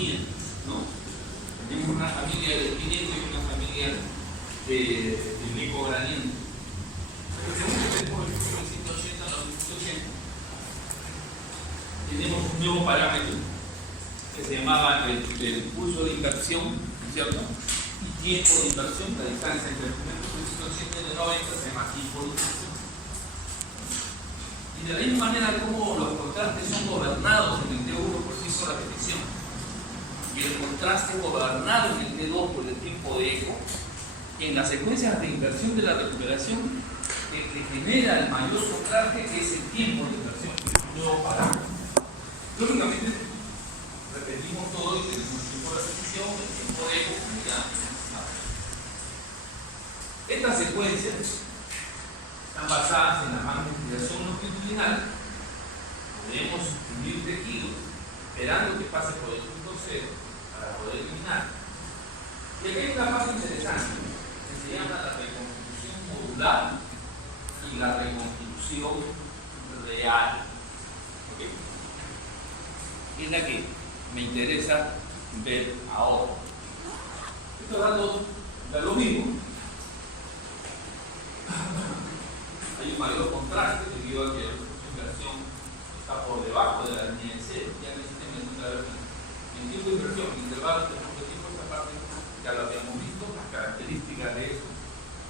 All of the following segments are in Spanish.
500, ¿no? Tenemos una familia de 500 y una familia de microgradiente. Según que tenemos el flujo de 180 a los 180, tenemos un nuevo parámetro que se llamaba el pulso de inversión, ¿cierto? Y tiempo de inversión, la distancia entre el primer pulso de 180 y el de 90 se llama tiempo de inversión. Y de la misma manera como los contrastes son gobernados en el T1 por sí sola repetición y el contraste gobernado en el T2 por el tiempo de eco, en las secuencias de inversión de la recuperación el que genera el mayor contraste es el tiempo de inversión, un nuevo parámetro. Lógicamente repetimos todo y tenemos el tiempo de repetición, el tiempo de eco, ya sabes. Estas secuencias están basadas en la magnificación longitudinal. Podemos unir tejidos esperando que pase por el punto cero para poder eliminar. Y aquí hay una parte interesante que se llama la reconstitución modular y la reconstitución real. ¿Okay? Es la que me interesa ver ahora. Estos datos dan lo mismo. Hay un mayor contraste debido a que la inversión está por debajo de la línea de cero. Ya en el sistema de inversión. En tiempo de inversión, intervalos de punto de tiempo, esta parte ya lo habíamos visto, las características de eso.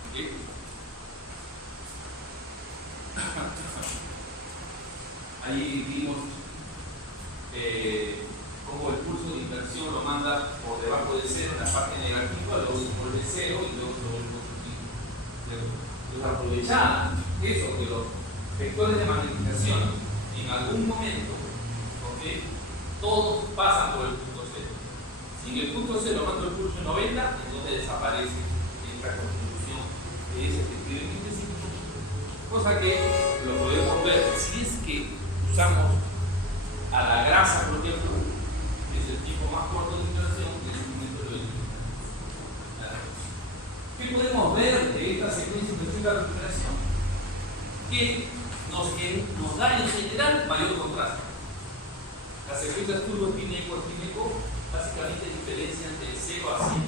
¿Okay? Ahí vimos cómo el pulso de inversión lo manda por debajo de cero en la parte negativa, luego se vuelve cero y luego se vuelve positivo. Desaprovechar eso que los vectores de magnetización en algún momento, ¿okay? Todos pasan por el punto cero. Si en el punto cero mando el pulso en 90, entonces desaparece esta constitución de ese sentido en 25. Cosa que lo podemos ver si es que usamos a la grasa, por ejemplo, que es el tipo más corto de inversión, que es el método de ¿qué podemos ver de esta secuencia de inversión y recuperación? Que nos da en general mayor contraste. Las secuencias turbo-eco básicamente diferencian de 0 a 100,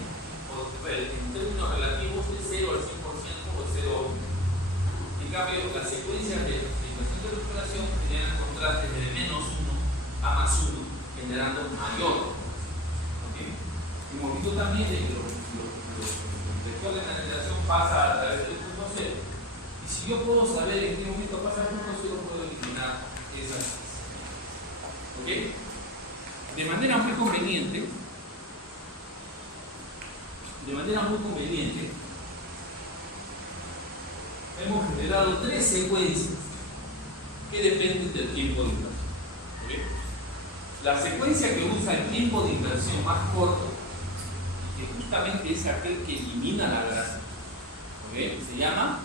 o en términos relativos de 0 al 100% o 0 a 1. En cambio, las secuencias de inversión y recuperación generan contrastes de menos 1 a más 1, generando mayor. ¿Okay? Hemos visto también de que el vector de magnetización pasa a través del punto cero. Y si yo puedo saber en qué momento pasa el punto cero, puedo eliminar esas. ¿Okay? De manera muy conveniente, hemos generado 3 secuencias que dependen del tiempo de inversión. ¿Okay? La secuencia que usa el tiempo de inversión más corto, que justamente es aquel que elimina la grasa, ¿okay? Se llama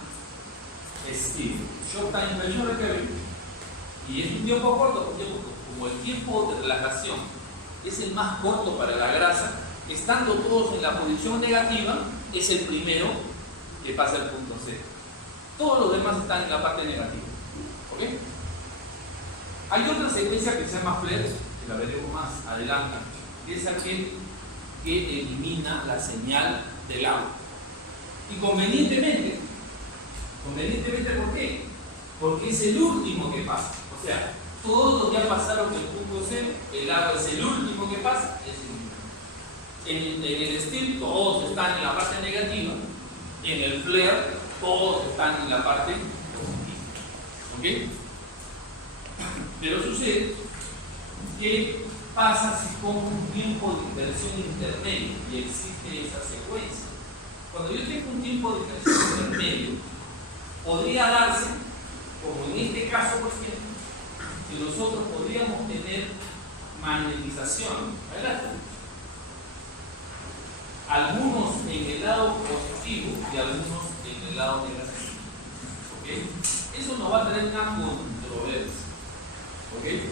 Short Time Inversion Recovery, y es un tiempo corto porque como el tiempo de relajación es el más corto para la grasa, estando todos en la posición negativa, es el primero que pasa el punto cero. Todos los demás están en la parte negativa. ¿Okay? Hay otra secuencia que se llama FLERS, que la veremos más adelante, que es aquel que elimina la señal del agua. Y convenientemente, ¿por qué? Porque es el último que pasa. O sea, todo lo que ha pasado con el punto cero, el agua es el último que pasa, es en el STIR todos están en la parte negativa, en el FLARE todos están en la parte positiva. ¿Ok? Pero sucede que pasa si pongo un tiempo de inversión intermedio y existe esa secuencia. Cuando yo tengo un tiempo de inversión intermedio, podría darse, como en este caso, por ejemplo, que nosotros podríamos tener magnetización, ¿verdad? Algunos en el lado positivo y algunos en el lado negativo. ¿Okay? Eso nos va a traer una controversia. ¿Okay?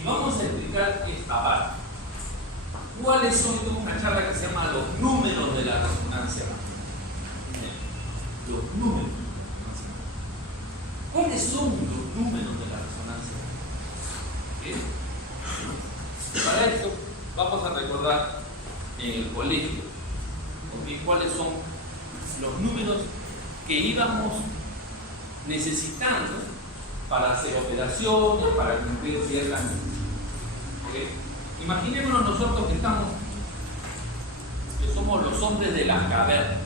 Y vamos a explicar esta parte. ¿Cuáles son? Tengo una charla que se llama los números de la resonancia. Los números. ¿Cuáles son los números de la resonancia? ¿Okay? vamos a recordar en el colegio, ¿ok?, cuáles son los números que íbamos necesitando para hacer operaciones, para cumplir ciertas metas. ¿Okay? Imaginémonos nosotros que somos los hombres de las cavernas.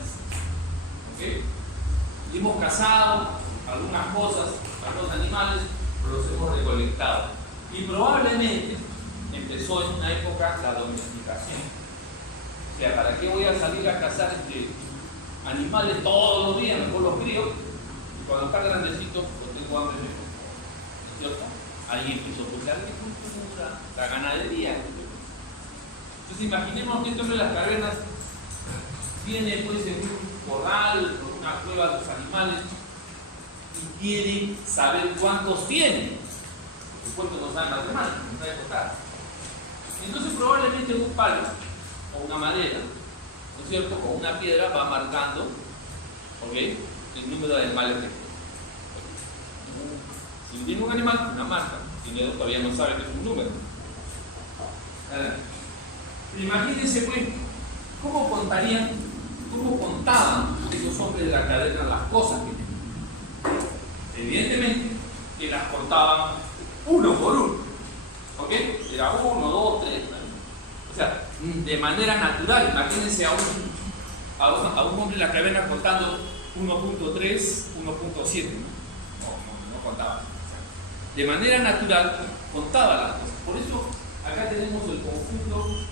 ¿Okay? Y hemos cazado algunas cosas, algunos animales, pero los hemos recolectado. Y probablemente empezó en una época la domesticación. O sea, ¿para qué voy a salir a cazar animales todos los días? Mejor los crío. Y cuando está grandecito, no tengo hambre, ¿cierto? Ahí empezó la agricultura, la ganadería. Entonces imaginemos que este hombre de las cavernas viene pues en un corral, con una cueva de los animales y quiere saber cuántos tiene. Por supuesto no sabe matemáticas, no sabe contar. Entonces probablemente un palo o una madera, ¿no es cierto?, con una piedra va marcando, ¿ok?, el número de animales que tiene. Si tiene un animal, una marca. Si no, todavía no sabe que es un número. Imagínense pues, ¿cómo contaban esos hombres de la cadena las cosas que tenían? Evidentemente que las contaban uno por uno. ¿Ok? Era 1, 2, 3. O sea, de manera natural. Imagínense a un hombre de la cadena contando 1.3, 1.7. No contaba. De manera natural contaba las cosas. Por eso acá tenemos el conjunto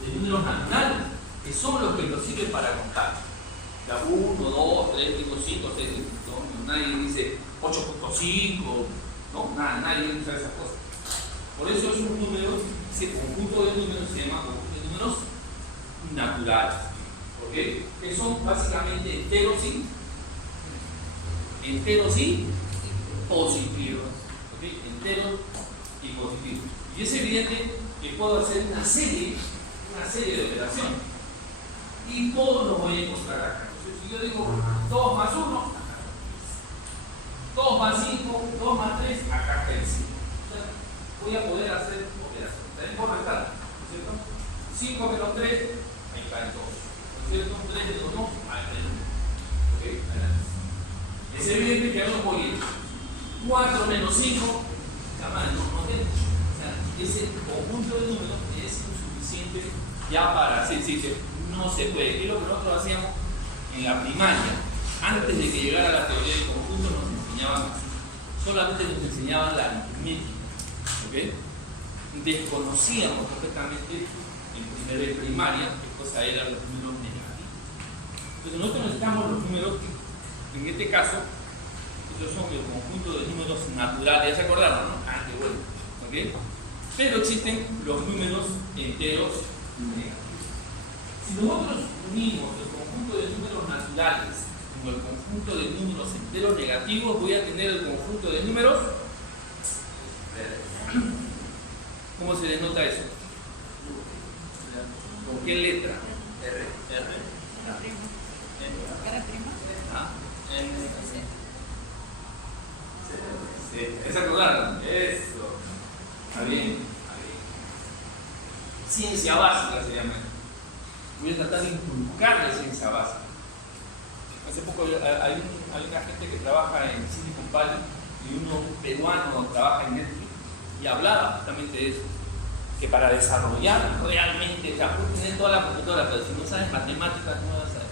de números naturales, que son los que nos sirven para contar. 1, 2, 3, 5, 6, ¿no? Nadie dice 8.5, ¿no? Nadie usa esas cosas. Por eso esos números, ese conjunto de números se llama conjunto de números naturales. ¿Ok? Que son básicamente enteros y positivos. ¿Ok? Enteros y positivos. Y es evidente que puedo hacer una serie de operaciones. Y todos los voy a encontrar acá. Entonces, si yo digo 2 más 1, 2 más 5, 2 más 3, acá está el 5. O sea, voy a poder hacer operaciones. También puedo restar, ¿no es cierto? 5 menos 3, ahí está el 2. ¿No es cierto? 3 menos 2, ahí está el 1. ¿Ok? Es evidente que ahora voy a ir 4 menos 5, no tengo. O sea, ese conjunto de números es suficiente ya para hacer, no se puede. ¿Qué es lo que nosotros hacíamos en la primaria? Antes de que llegara la teoría del conjunto solamente nos enseñaban la aritmética. ¿Okay? Desconocíamos perfectamente en primera y primaria qué cosa eran los números negativos. Entonces nosotros necesitamos los números, en este caso, estos son el conjunto de números naturales. ¿Ya se acordaron, no? Qué bueno. ¿Okay? Pero existen los números enteros negativos. Si nosotros unimos el conjunto de números naturales con el conjunto de números enteros negativos, voy a tener el conjunto de números. ¿Cómo se denota eso? ¿Con qué letra? R. ¿Se acordaron? Eso. Está bien. Ciencia básica se llama. Voy a tratar de inculcar la ciencia básica. Hace poco hay una gente que trabaja en Silicon Valley y un peruano trabaja en Netflix y hablaba justamente de eso, que para desarrollar realmente, o sea, puedes tener toda la computadora, pero si no sabes matemáticas no vas a saber.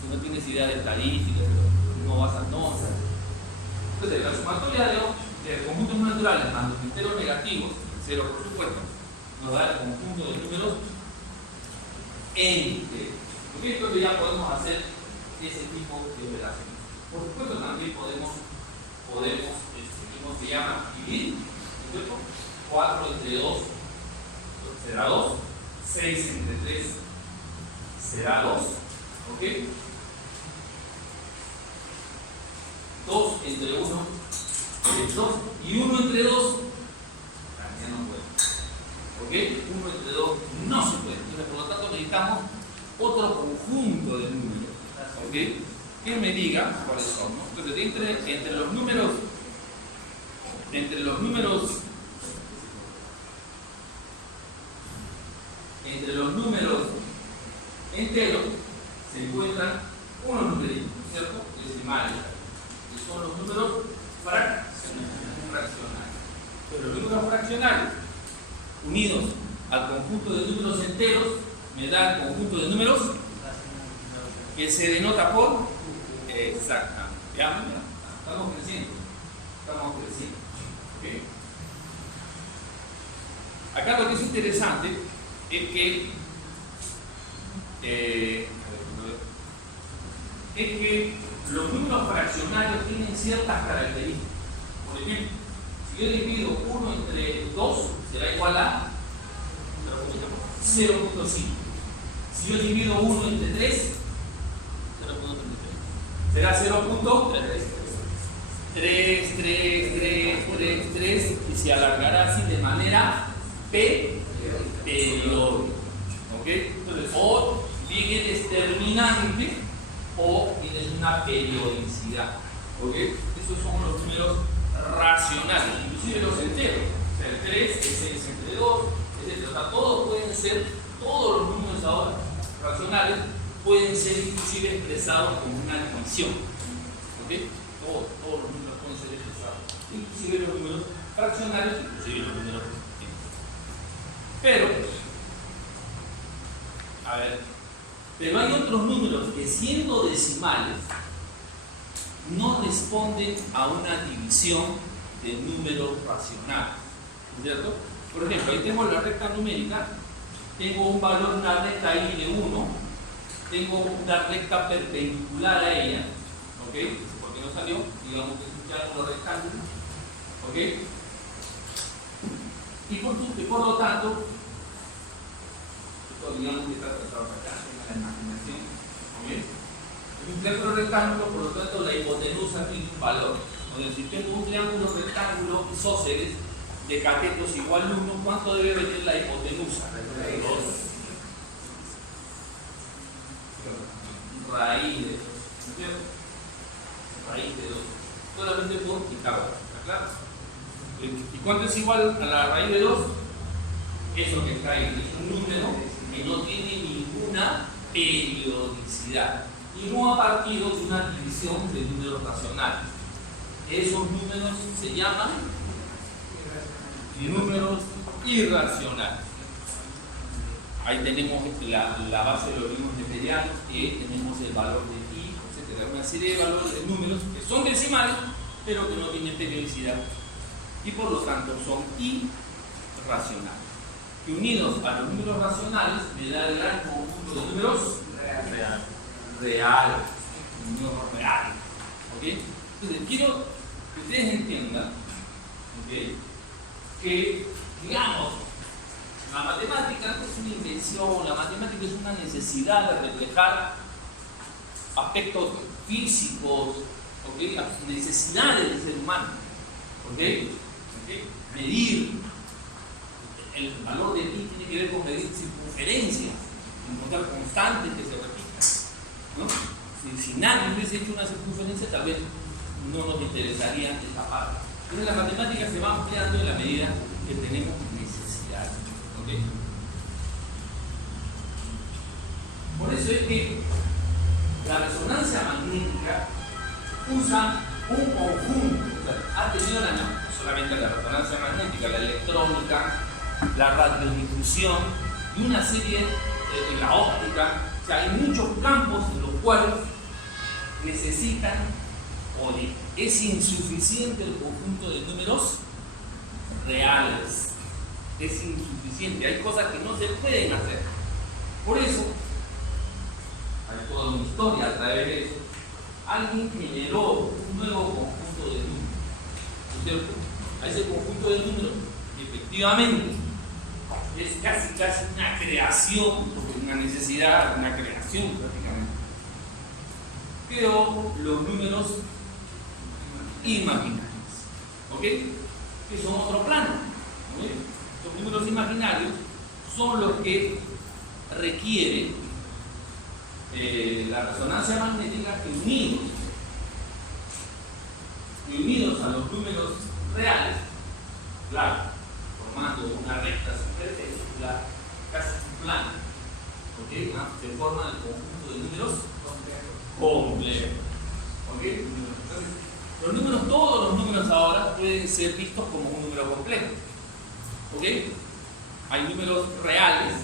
Si no tienes idea de estadística, no vas a saber. Entonces, la sumatoria del conjunto de números naturales más los enteros negativos, cero por supuesto, nos da el conjunto de números enteros. Entonces ya podemos hacer ese tipo de operaciones. Por supuesto también podemos ¿cómo se llama? Dividir, ¿no es cierto? 4 entre 2 será 2, 6 entre 3 será 2, ¿ok? 2 entre 1 es 2 y 1 entre 2 ya no puede. ¿Ok? 1 entre 2 no se puede. Entonces, por lo tanto, necesitamos otro conjunto de números. ¿Ok? Que me diga cuáles son, ¿no? Entonces, entre los números números fraccionarios unidos al conjunto de números enteros me da el conjunto de números que se denota por exactamente. Ya, estamos creciendo. ¿Okay? Acá lo que es interesante es que los números fraccionarios tienen ciertas características. Por ejemplo, si yo divido 1 entre 2, será igual a 0.5. Si yo divido 1 entre 3, será 0.3 y se alargará así de manera periódica. ¿Okay? Entonces, o bien es determinante o tiene una periodicidad. ¿Okay? Esos son los números racionales, inclusive los enteros. O sea, el 3, el 6 entre 2, etc. O sea, todos los números ahora racionales pueden ser inclusive expresados como una división. ¿Okay? Todos los números pueden ser expresados, inclusive los números fraccionarios, inclusive los números pero hay otros números que, siendo decimales, no responden a una división de números racionales, ¿cierto? Por ejemplo, ahí tengo la recta numérica, tengo un valor, una recta y de 1, tengo una recta perpendicular a ella, ¿ok? Porque no salió, digamos que es un triángulo rectángulo, ¿ok? Y por lo tanto, esto digamos que está tratado acá, en la imaginación, ¿ok? Es un triángulo rectángulo, por lo tanto la hipotenusa tiene un valor. Entonces, si tengo un triángulo rectángulo isósceles de catetos igual 1, ¿cuánto debe venir la hipotenusa? 2. Raíz de 2, ¿no es cierto? Raíz de 2. Solamente por Pitágoras, ¿está claro? ¿Y cuánto es igual a la raíz de 2? Eso que está ahí, es un número que no tiene ninguna periodicidad y no ha partido de una división de números racionales. Esos números se llaman números irracionales. Ahí tenemos la base de los ritmos neperianos, que tenemos el valor de pi, etc. Una serie de valores de números que son decimales, pero que no tienen periodicidad y por lo tanto son irracionales. Que unidos a los números racionales me da el gran conjunto de números reales. Números reales. ¿Okay? Entonces, quiero que ustedes entiendan, ¿okay?, que, digamos, la matemática no es una invención, la matemática es una necesidad de reflejar aspectos físicos, ¿okay?, necesidades del ser humano. ¿Okay? Medir el valor de pi tiene que ver con medir circunferencias, encontrar constantes que se repitan, ¿no? Si nadie hubiese hecho una circunferencia, tal vez no nos interesaría esta parte. Entonces la matemática se va ampliando en la medida que tenemos necesidad. ¿Okay? Por eso es que la resonancia magnética usa un conjunto, o sea, ha tenido no solamente la resonancia magnética, la electrónica, la radiodifusión y una serie de la óptica. O sea, hay muchos campos en los cuales necesitan o es insuficiente el conjunto de números reales. Es insuficiente, hay cosas que no se pueden hacer. Por eso, hay toda una historia a través de eso. Alguien generó un nuevo conjunto de números, ¿no es cierto? A ese conjunto de números, efectivamente, es casi una creación, porque una necesidad, una creación prácticamente. Pero los números imaginarios, ¿ok? Que son otro plano, ¿ok? Los números imaginarios son los que requieren la resonancia magnética, que unidos a los números reales, claro, formando una recta superperpendicular, casi un plano, ¿okay?, se forman el conjunto de números complejos. ¿Okay? Entonces, todos los números ahora pueden ser vistos como un número complejo. ¿Ok? Hay números reales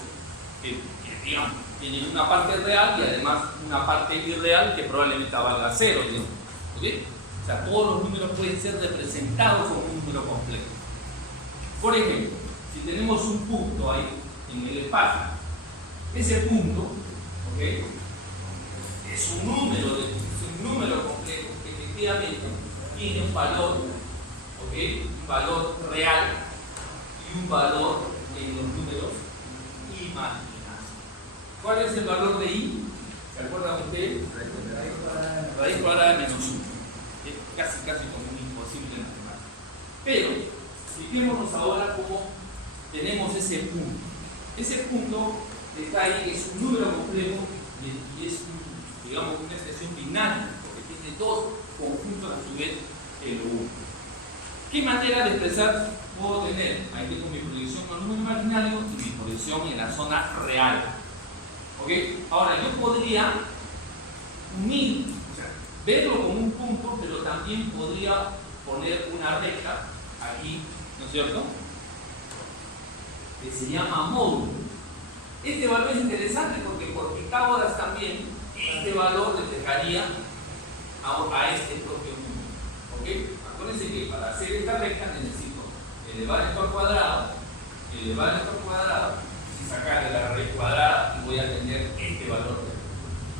que digamos, tienen una parte real y además una parte irreal que probablemente valga 0, digamos. ¿Ok? O sea, todos los números pueden ser representados como un número complejo. Por ejemplo, si tenemos un punto ahí en el espacio, ese punto, ¿ok?, es un número complejo que efectivamente tiene un valor, ¿ok?, un valor real y un valor en los números imaginarios. ¿Cuál es el valor de i? ¿Se acuerdan ustedes? Raíz cuadrada de menos 1. Es casi como un imposible en matemáticas. Pero, fijémonos ahora cómo tenemos ese punto. Ese punto está ahí, es un número complejo y es, digamos, una expresión binaria, porque tiene dos conjuntos a su vez en lo uno. ¿Qué manera de expresar puedo tener? Ahí tengo mi proyección con número imaginario y mi proyección en la zona real. ¿Ok? Ahora, yo podría unir, o sea, verlo como un punto, pero también podría poner una recta aquí, ¿no es cierto?, que se llama módulo. Este valor es interesante porque por Pitágoras también este valor reflejaría a este propio número. ¿Ok? Acuérdense que para hacer esta recta necesito elevar esto al cuadrado, y sacarle la raíz cuadrada y voy a tener este valor de aquí.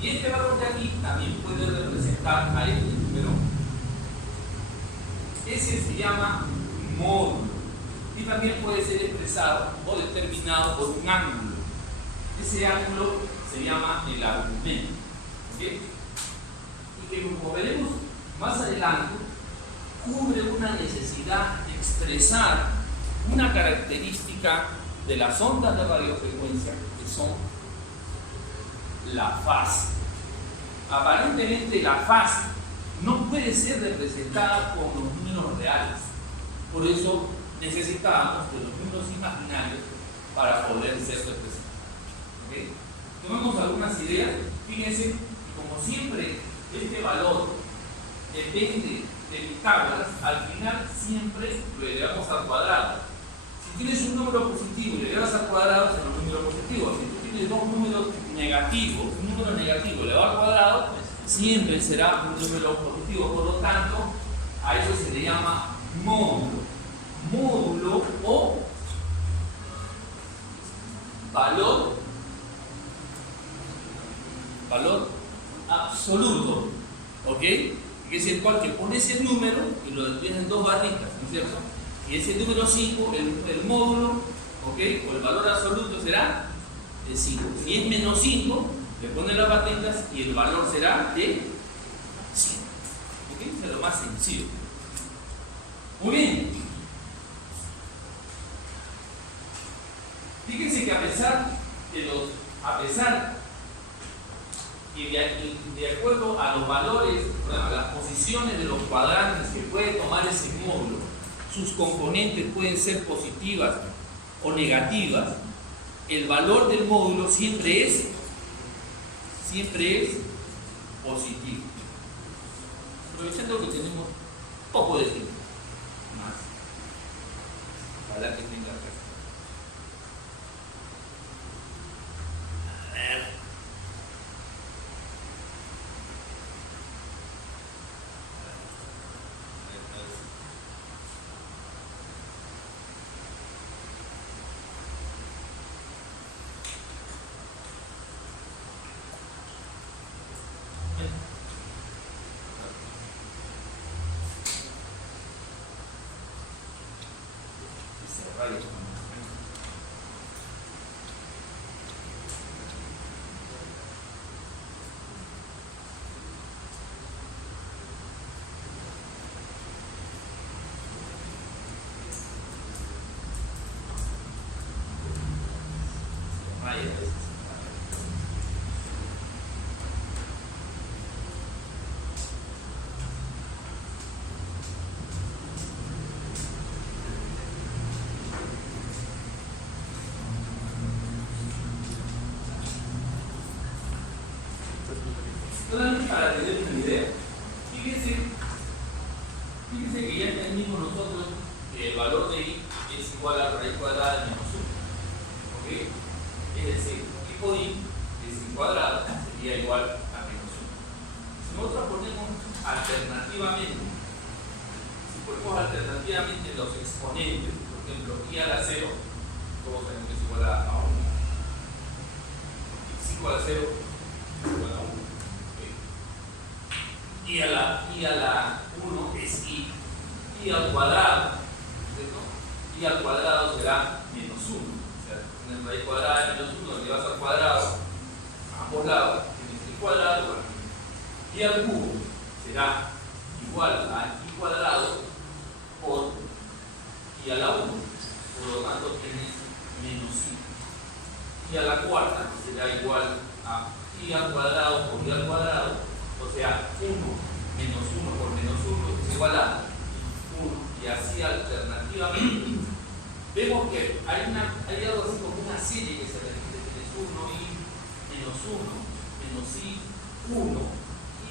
Y este valor de aquí también puede representar a este número. Ese se llama módulo. Y también puede ser expresado o determinado por un ángulo. Ese ángulo se llama el argumento. ¿Ok? Y que, como veremos más adelante, cubre una necesidad de expresar una característica de las ondas de radiofrecuencia que son la fase. Aparentemente la fase no puede ser representada con los números reales. Por eso necesitábamos de los números imaginarios para poder ser representados. ¿Okay? Tomemos algunas ideas. Fíjense que, como siempre, este valor depende de Pitágoras. Al final siempre lo elevamos al cuadrado. Si tienes un número positivo y le elevas al cuadrado, será un número positivo. Si tú tienes dos números negativos, un número negativo elevado al cuadrado, siempre será un número positivo. Por lo tanto, a eso se le llama módulo. Módulo o valor absoluto, ¿ok? Que es el cual que pones el número y lo divides en dos barritas, ¿no es cierto? Y ese número 5, el módulo, ¿ok?, o el valor absoluto será de 5. Si es menos 5, le pones las barritas y el valor será de 5. ¿Ok? Eso es lo más sencillo. Muy bien. Fíjense que a pesar que de acuerdo a los valores, a las posiciones de los cuadrantes que puede tomar ese módulo, sus componentes pueden ser positivas o negativas, el valor del módulo siempre es positivo. Aprovechando que tenemos poco de tiempo más. Ojalá que tenga razón. Solamente para tener una idea, fíjense que ya entendimos nosotros que el valor de i es igual a la raíz cuadrada de menos 1. ¿Ok? Es decir, hipo de I de sin cuadrado sería igual a menos 1. Si nosotros ponemos alternativamente, los exponentes, por ejemplo, I a la 0, todos sabemos que es igual a 1. X igual a 0 es igual a 1. ¿Okay? I a la 1 es I al cuadrado. ¿Cierto? I al cuadrado será menos 1. O sea, tienes raíz cuadrada de menos 1, lo llevas al cuadrado, a ambos lados, tienes el cuadrado. Bueno, I al cubo será igual a I cuadrado por I a la 1. Por lo tanto, tienes menos I. I a la cuarta será igual a I al cuadrado por I al cuadrado. O sea, 1 menos 1 por menos 1 es igual a 1. Y así alternativamente. Vemos que hay algo así como una serie que se repite. Tienes 1 I menos 1 menos I 1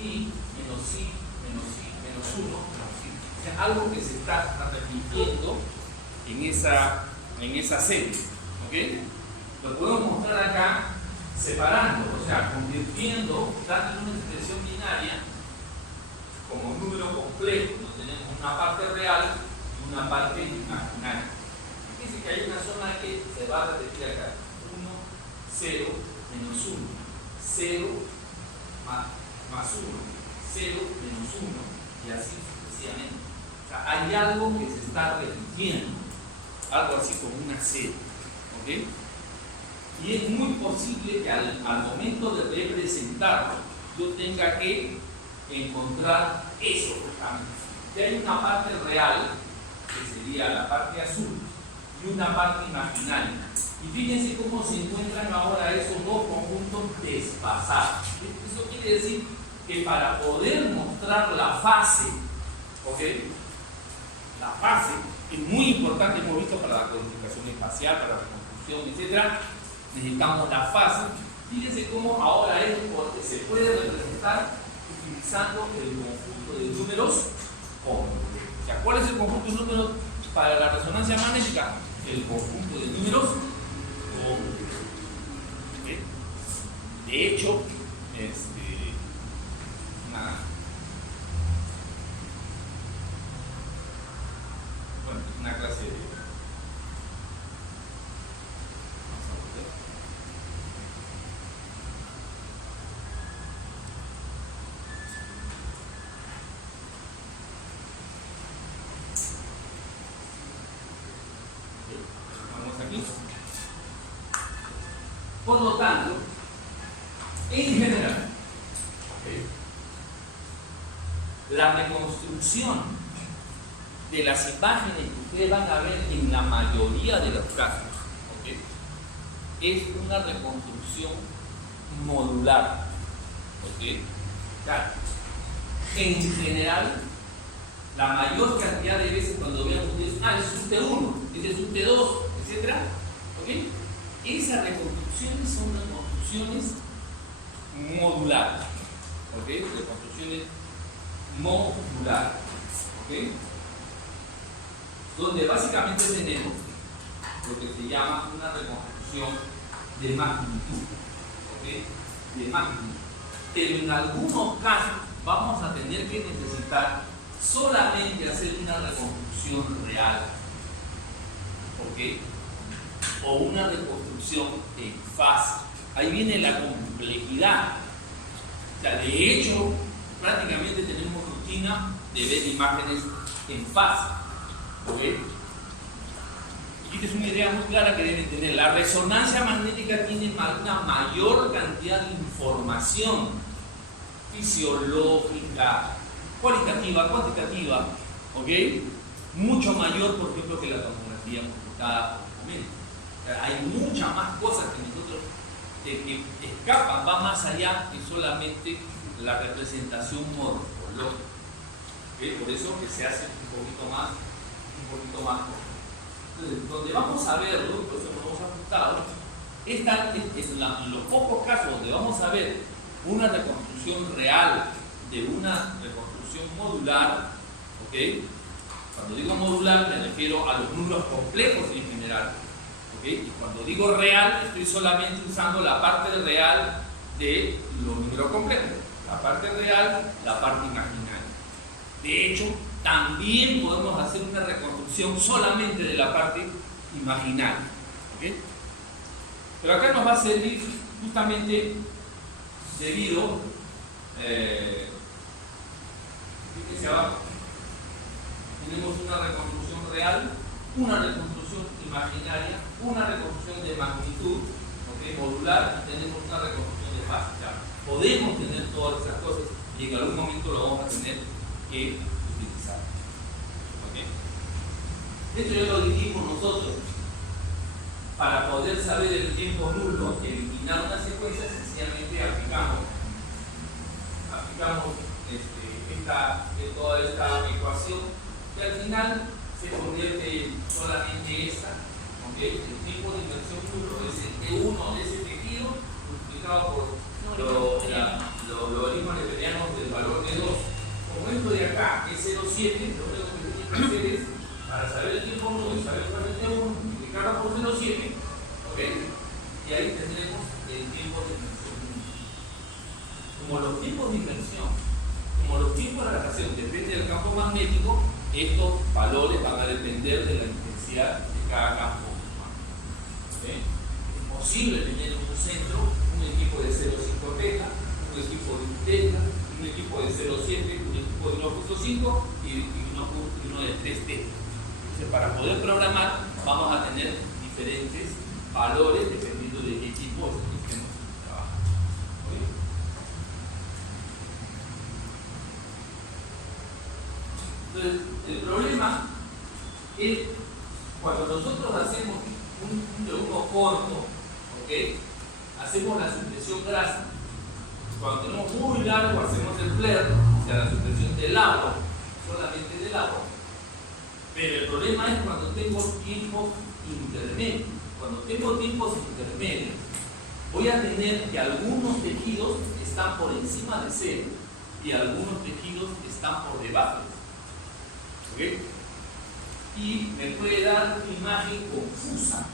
I menos I menos I menos 1 menos I. O sea, algo que se está repitiendo en esa serie. ¿Ok? Lo podemos mostrar acá separando, o sea, convirtiendo, dando una expresión binaria como un número complejo, donde tenemos una parte real y una parte imaginaria. Fíjense que hay una zona que se va a repetir acá: 1, 0, menos 1, 0, más 1, 0, menos 1, y así sucesivamente. O sea, hay algo que se está repitiendo, algo así como una serie. ¿Ok? Y es muy posible que al momento de representarlo yo tenga que encontrar eso justamente. Que hay una parte real, que sería la parte azul, y una parte imaginaria. Y fíjense cómo se encuentran ahora esos dos conjuntos desfasados. Eso quiere decir que para poder mostrar la fase, ¿ok? La fase es muy importante, hemos visto para la codificación espacial, para la reconstrucción, etc. Necesitamos la fase. Fíjense cómo ahora esto se puede representar utilizando el conjunto de números cómplices. O sea, ¿cuál es el conjunto de números para la resonancia magnética? El conjunto de números cómplices. ¿Okay? De hecho, una clase de Por lo tanto, en general, la reconstrucción de las imágenes que ustedes van a ver en la mayoría de los casos, es una reconstrucción modular. Claro. En general, la mayor cantidad de veces cuando vean ustedes, ese es un T1, ese es un T2, etc. Esas reconstrucciones son reconstrucciones modulares. Reconstrucciones modulares. Donde básicamente tenemos lo que se llama una reconstrucción de magnitud. De magnitud. Pero en algunos casos vamos a tener que necesitar solamente hacer una reconstrucción real. O una reconstrucción en fase. Ahí viene la complejidad. O sea, de hecho, prácticamente tenemos rutina de ver imágenes en fase. Y esta es una idea muy clara que deben tener. La resonancia magnética tiene una mayor cantidad de información fisiológica, cualitativa, cuantitativa, mucho mayor, por ejemplo, que la tomografía computada por momento. Hay muchas más cosas que nosotros que escapan, va más allá que solamente la representación morfológica. Por eso que se hace un poquito más. Entonces, donde vamos a verlo, por eso lo hemos apuntado, en los pocos casos donde vamos a ver una reconstrucción real de una reconstrucción modular, Cuando digo modular me refiero a los números complejos en general. ¿Okay? Y cuando digo real, estoy solamente usando la parte real de los números complejos. La parte real, la parte imaginaria. De hecho, también podemos hacer una reconstrucción solamente de la parte imaginaria. ¿Okay? Pero acá nos va a servir justamente debido, fíjense abajo, tenemos una reconstrucción real, una reconstrucción imaginaria, una reconstrucción de magnitud, ¿okay? Modular, y tenemos una reconstrucción de fase. Ya, podemos tener todas esas cosas y en algún momento lo vamos a tener que utilizar. ¿Okay? Esto ya lo dijimos nosotros. Para poder saber el tiempo nulo y eliminar una secuencia, sencillamente aplicamos toda esta ecuación, que al final se convierte en solamente esta. ¿Okay? El tiempo de inversión nulo es el T1 de ese tejido multiplicado por los logaritmos neperianos del valor de 2. Como esto de acá es 0,7, lo único que tiene que hacer es, para saber el tiempo nulo y saber cuál es el T1, multiplicarlo por 0,7, ¿ok? Y ahí tendremos el tiempo de inversión nulo. Como los tiempos de inversión, como los tiempos de adaptación dependen del campo magnético, estos valores van a depender de la intensidad de cada campo. ¿Okay? Es posible tener en un centro un equipo de 0,5 teta, un equipo de 1 teta, un equipo de 0,7, un equipo de 1,5 y uno de 3 teta. Entonces, para poder programar, vamos a tener diferentes valores dependiendo de qué equipo estemos trabajando. ¿Okay? Entonces, el problema es cuando nosotros hacemos un D1 corto, ¿okay? Hacemos la supresión grasa. Cuando tenemos muy largo, hacemos el flare, o sea, la supresión del agua, solamente del agua. Pero el problema es cuando tengo tiempos intermedios. Cuando tengo tiempos intermedios, voy a tener que algunos tejidos están por encima de 0 y algunos tejidos están por debajo. ¿Okay? Y me puede dar una imagen confusa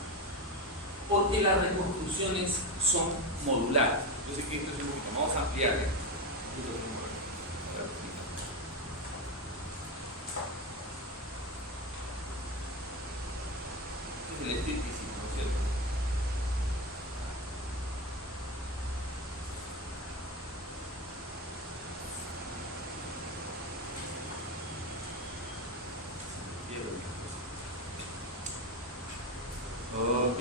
porque las reconstrucciones son modulares. Yo sé que esto es un poquito, vamos a ampliar. Este es el strip físico, ¿no es cierto? Ok.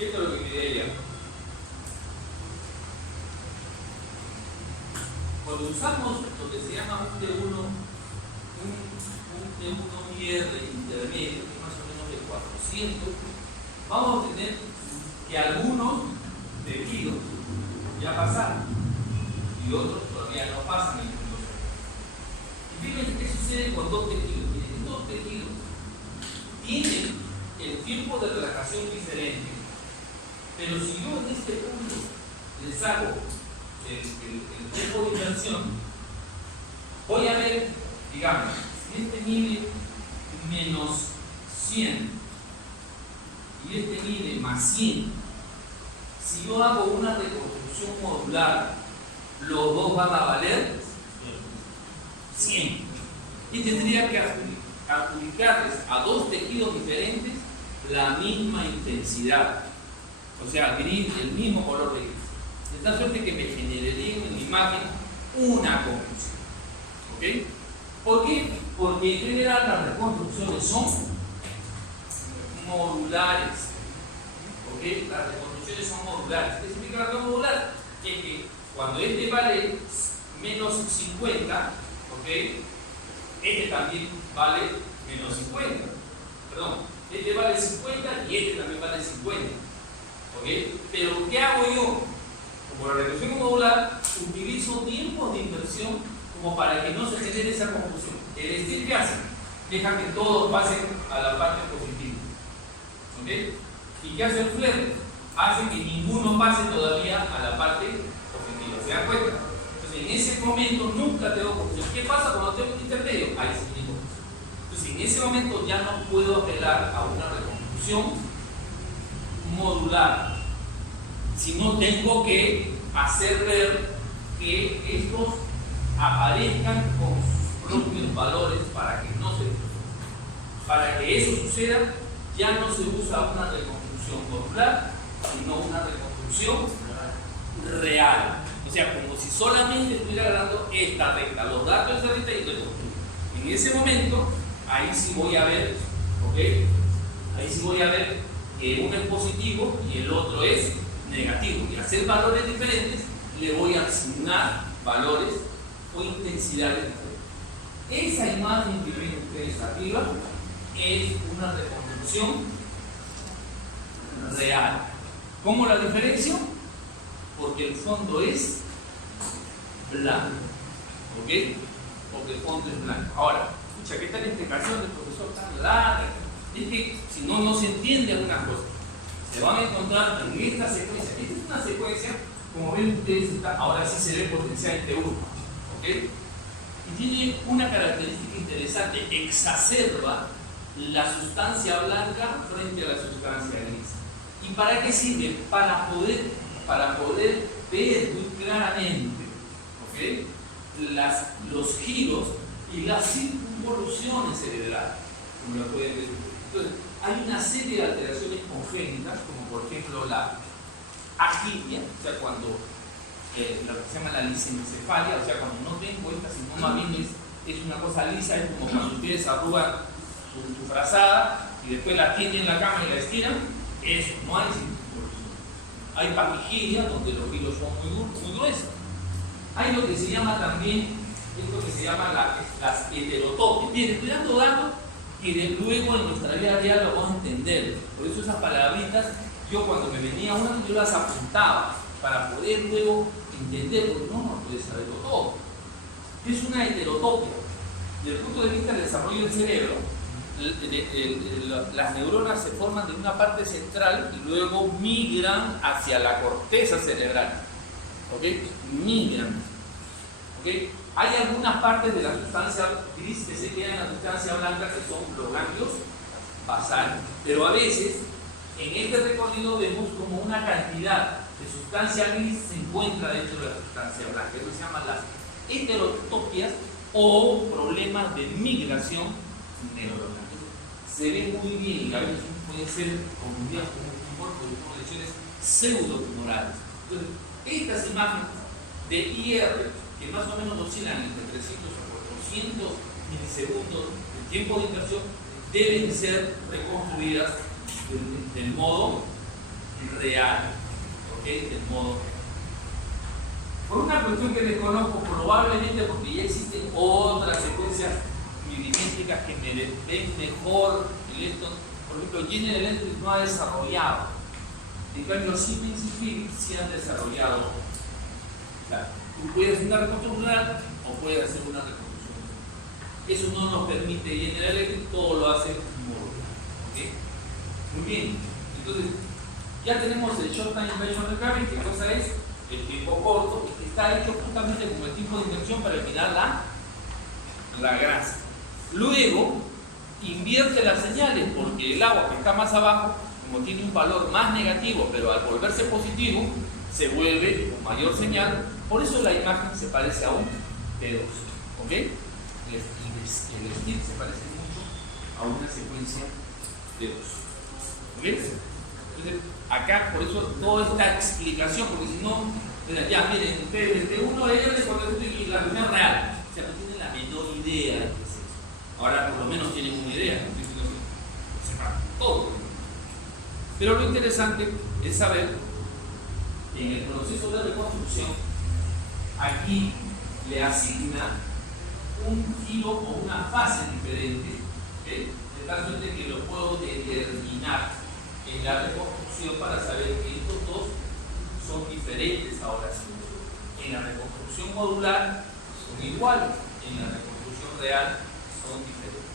Esto es lo que quería ir. Cuando usamos lo que se llama un T1, un T1 IR intermedio, que más o menos de 400, vamos a tener que algunos tejidos ya pasaron y otros todavía no pasan el punto 0. Fíjense qué sucede con dos tejidos. Miren, estos tejidos tienen el tiempo de relajación diferente, pero si yo en este punto les hago el tiempo de inversión, voy a ver, digamos, si este mide menos 100 y este mide más 100, si yo hago una reconstrucción modular, los dos van a valer 100. Y tendría que adjudicarles a dos tejidos diferentes la misma intensidad, o sea, gris, el mismo color de gris. De tal suerte que me generaría en la imagen una conclusión. ¿Ok? ¿Por qué? Porque en general las reconstrucciones son modulares. ¿Ok? Las reconstrucciones son modulares. ¿Qué significa la modular? Es que cuando este vale menos 50, ¿ok? Este también vale menos 50. Perdón, este vale 50 y este también vale 50. ¿Ok? Pero ¿qué hago yo? Como la reconstrucción modular, utilizo tiempos de inversión como para que no se genere esa confusión. El estilo que hace, deja que todos pasen a la parte positiva. ¿Ok? ¿Y qué hace el flare? Hace que ninguno pase todavía a la parte positiva. ¿Se dan cuenta? Entonces, en ese momento nunca tengo confusión. ¿Qué pasa cuando tengo un intermedio? Ahí sí tengo confusión. Entonces, en ese momento ya no puedo apelar a una reconstrucción modular, sino tengo que hacer ver que estos aparezcan con sus propios valores para que no se para que eso suceda. Ya no se usa una reconstrucción modular, sino una reconstrucción real, o sea, como si solamente estuviera agarrando esta recta, los datos de esta recta y reconstruyo. En ese momento, ahí sí voy a ver, ¿ok? Ahí sí voy a ver que uno es positivo y el otro es negativo, y al ser valores diferentes le voy a asignar valores o intensidades diferentes. Esa imagen que ven ustedes arriba es una reconstrucción real. ¿Cómo la diferencio? Porque el fondo es blanco, ¿ok? Porque el fondo es blanco. Ahora, escucha, ¿qué tal la explicación del profesor tan larga? Es que si no, no se entiende algunas cosas. Se van a encontrar en esta secuencia. Esta es una secuencia, como ven ustedes, ahora sí se ve potencialmente 1. ¿Ok? Y tiene una característica interesante: exacerba la sustancia blanca frente a la sustancia gris. ¿Y para qué sirve? Para poder ver muy claramente, ¿ok?, los giros y las circunvoluciones cerebrales, como lo pueden ver. Entonces, hay una serie de alteraciones congénitas, como por ejemplo la agilia, o sea, cuando lo que se llama la lisencefalia, o sea, cuando no tengo esta, sino más bien es una cosa lisa, es como cuando ustedes arrugan su frazada y después la tienden en la cama y la estiran. Eso, no hay circunvolución. Hay paquigilia, donde los hilos son muy gruesos. Hay lo que se llama también, esto que se llama las heterotopias. Bien, estoy dando datos que luego en nuestra vida real lo vamos a entender. Por eso esas palabritas, yo cuando me venía una, yo las apuntaba para poder luego entender, porque no puede saberlo todo. ¿Qué es una heterotopia? Desde el punto de vista del desarrollo del cerebro, las neuronas se forman de una parte central y luego migran hacia la corteza cerebral. ¿Ok? Migran. ¿Ok? Hay algunas partes de la sustancia gris que se quedan en la sustancia blanca, que son los ganglios basales. Pero a veces, en este recorrido vemos como una cantidad de sustancia gris se encuentra dentro de la sustancia blanca. Eso se llama las heterotopias o problemas de migración neuronal. Se ve muy bien y a veces pueden ser confundidas con un tumor por lesiones pseudotumorales. Entonces, estas imágenes de IR, que más o menos oscilan entre 300 a 400 milisegundos de tiempo de inversión, deben ser reconstruidas del modo real, ¿ok? Del modo real. Por una cuestión que desconozco, probablemente porque ya existen otras secuencias milimétricas que me ven mejor el esto. Por ejemplo, General Electric no ha desarrollado. En cambio, Siemens y Philips sí han desarrollado. Claro, tú puedes hacer una reconstrucción real o puedes hacer una reconstrucción. eso no nos permite, y General Electric todo lo hace modular. ¿Okay? Muy bien, entonces ya tenemos el Short Time Inversion Recovery, que cosa es el tiempo corto, y que está hecho justamente como el tiempo de inversión para eliminar la grasa. Luego invierte las señales, porque el agua que está más abajo, como tiene un valor más negativo, pero al volverse positivo se vuelve con mayor señal, por eso la imagen se parece a un P2. ¿Ok? El skip se parece mucho a una secuencia de 2. ¿Ok? Entonces, acá, por eso, toda esta explicación, porque si no, ya miren, ustedes, desde uno de ellos y la reunión real, o sea, no tienen la menor idea de qué es eso. Ahora, por lo menos tienen una idea, no estoy diciendo que sepan todo. Pero lo interesante es saber que en el proceso de reconstrucción, aquí le asigna un giro o una fase diferente, ¿okay? De tal suerte que lo puedo determinar en la reconstrucción para saber que estos dos son diferentes ahora sí. En la reconstrucción modular son iguales, en la reconstrucción real son diferentes.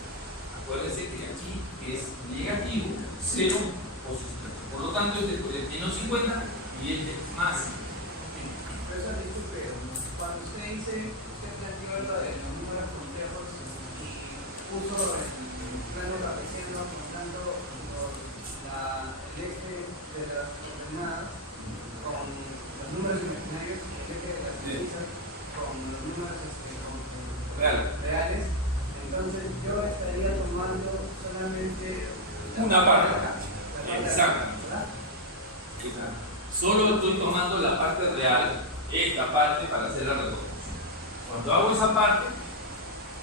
Acuérdense que aquí es negativo, 0 positivo. Por lo tanto, este es menos 50 y este es más. Profesor, disculpe, cuando usted dice, usted planteó lo de los números complejos y puso el plano cartesiano contando el eje de las coordenadas con los números imaginarios y el eje de las divisas con los números reales, entonces yo estaría tomando solamente una parte. Exacto. Solo estoy tomando la parte real, esta parte, para hacer la reconstrucción. Cuando hago esa parte,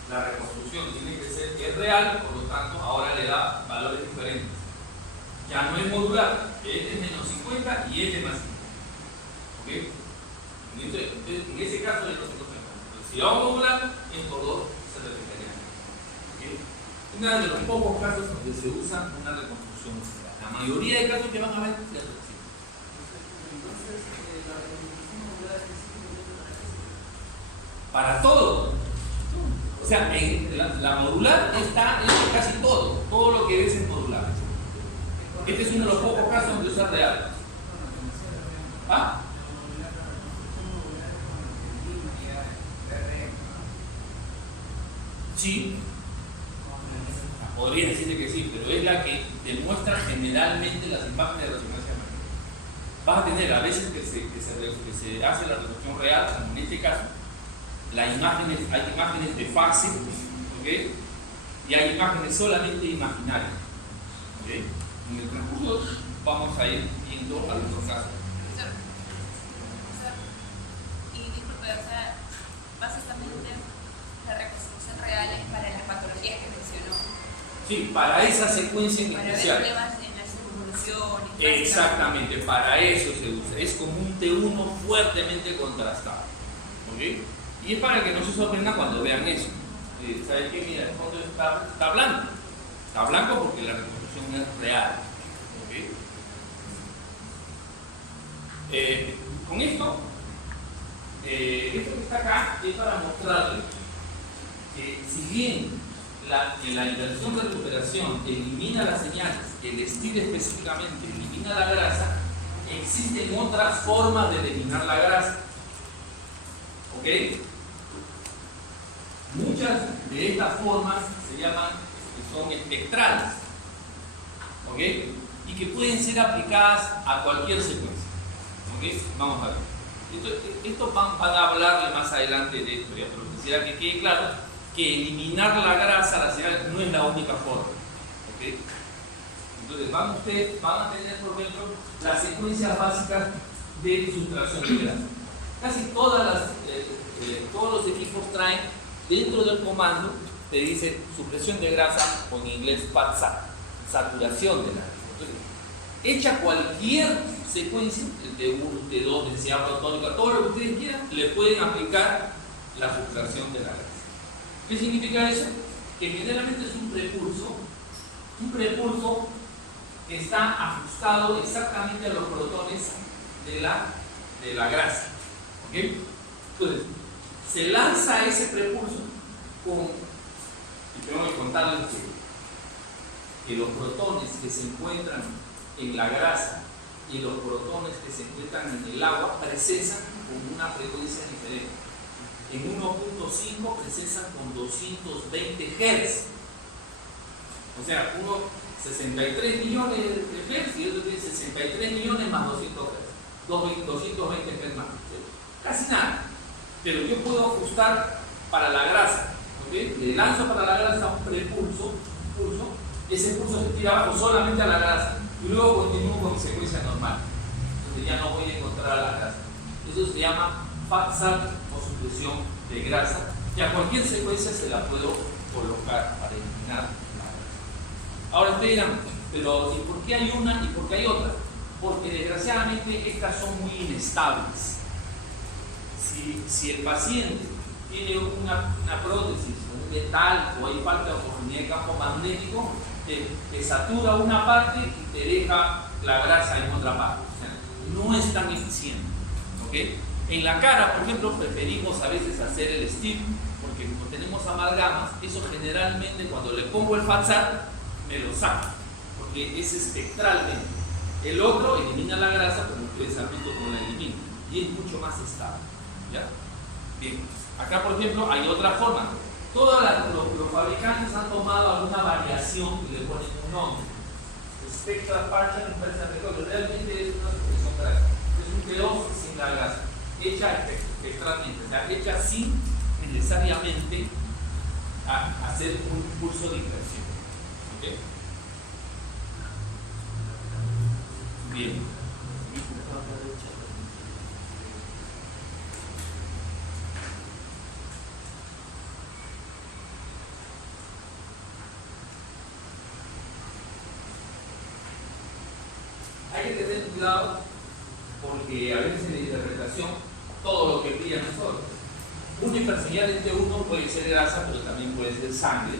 la reconstrucción tiene que ser es real, por lo tanto, ahora le da valores diferentes. Ya no es modular, este es menos 50 y este más 50. ¿Ok? En ese caso, ya no se conserva. Si hago modular, estos dos se repetirían. ¿Ok? Uno de los pocos casos donde se usa una reconstrucción modular. La mayoría de casos que van a ver se repiten. Para todo. O sea, en la modular está en casi todo. Todo lo que ves es modular. Este es uno de los pocos casos donde usa real. ¿Ah? Sí. Podría decirse que sí, pero es la que demuestra generalmente las imágenes de resonancia magnética. Vas a tener a veces que se hace la resolución real, como en este caso. Hay imágenes de fase, ¿okay? Y hay imágenes solamente imaginarias. ¿Okay? En el transcurso vamos a ir viendo algunos casos. Y disculpe, o sea, básicamente la reconstrucción real es para las patologías que mencionó. Sí, para esa secuencia en especial. Para ver problemas en la circulación. Exactamente, para eso se usa. Es como un T1 fuertemente contrastado. ¿Okay? Y es para que no se sorprendan cuando vean eso. ¿Saben qué? Mira, el fondo está blanco. Está blanco porque la reconstrucción es real. ¿Okay? Con esto que está acá es para mostrarles que si bien la inversión de recuperación elimina las señales, el STIR específicamente elimina la grasa, existen otras formas de eliminar la grasa. ¿Ok? Muchas de estas formas se llaman, son espectrales, ¿ok? Y que pueden ser aplicadas a cualquier secuencia, ¿ok? Vamos a ver. Esto van a hablarle más adelante de esto, ya, pero quisiera que quede claro que eliminar la grasa, la señal, no es la única forma, ¿ok? Entonces van a tener, por ejemplo, las secuencias básicas de sustracción de grasa. Casi todos los equipos traen dentro del comando, te dice supresión de grasa, o en inglés FAT-SAT, saturación de la grasa. Entonces, hecha cualquier secuencia, el T1, T2, densidad protónica, todo lo que ustedes quieran, le pueden aplicar la sustracción de la grasa. ¿Qué significa eso? Que generalmente es un prepulso que está ajustado exactamente a los protones de la grasa. ¿Ok? Entonces, se lanza ese prepulso con tengo que contarles que los protones que se encuentran en la grasa y los protones que se encuentran en el agua precesan con una frecuencia diferente. En 1.5 precesan con 220 Hz. O sea, uno 63 millones de Hz y otro tiene 63 millones más 200 Hz. 220 Hz más. Casi nada. Pero yo puedo ajustar para la grasa. ¿Okay? Le lanzo para la grasa un prepulso, ese pulso se tira abajo solamente a la grasa y luego continúo con mi secuencia normal, donde ya no voy a encontrar a la grasa. Eso se llama FAT-SAT o supresión de grasa, y a cualquier secuencia se la puedo colocar para eliminar la grasa. Ahora ustedes dirán, pero ¿y por qué hay una y por qué hay otra? Porque desgraciadamente estas son muy inestables. Si el paciente tiene una prótesis, un metal o hay falta de homogeneidad de campo magnético, te satura una parte y te deja la grasa en otra parte. O sea, no es tan eficiente. ¿Okay? En la cara, por ejemplo, preferimos a veces hacer el STIP, porque como tenemos amalgamas, eso generalmente cuando le pongo el FAT-SAT me lo saca, porque es espectralmente. El otro elimina la grasa, pero el pensamiento no la elimina y es mucho más estable. ¿Ya? Bien. Acá, por ejemplo, hay otra forma. Todos los fabricantes han tomado alguna variación y le ponen un nombre. Spectral Partial Impression Recovery. Realmente es una supresión gráfica. Es un T2 sin la grasa, hecha espectralmente, o sea, hecha sin necesariamente hacer un impulso de inversión. ¿Okay? Bien. Hay que tener cuidado porque a veces en la interpretación todo lo que brilla no es oro. Un hiperseñal en T1 puede ser grasa, pero también puede ser sangre,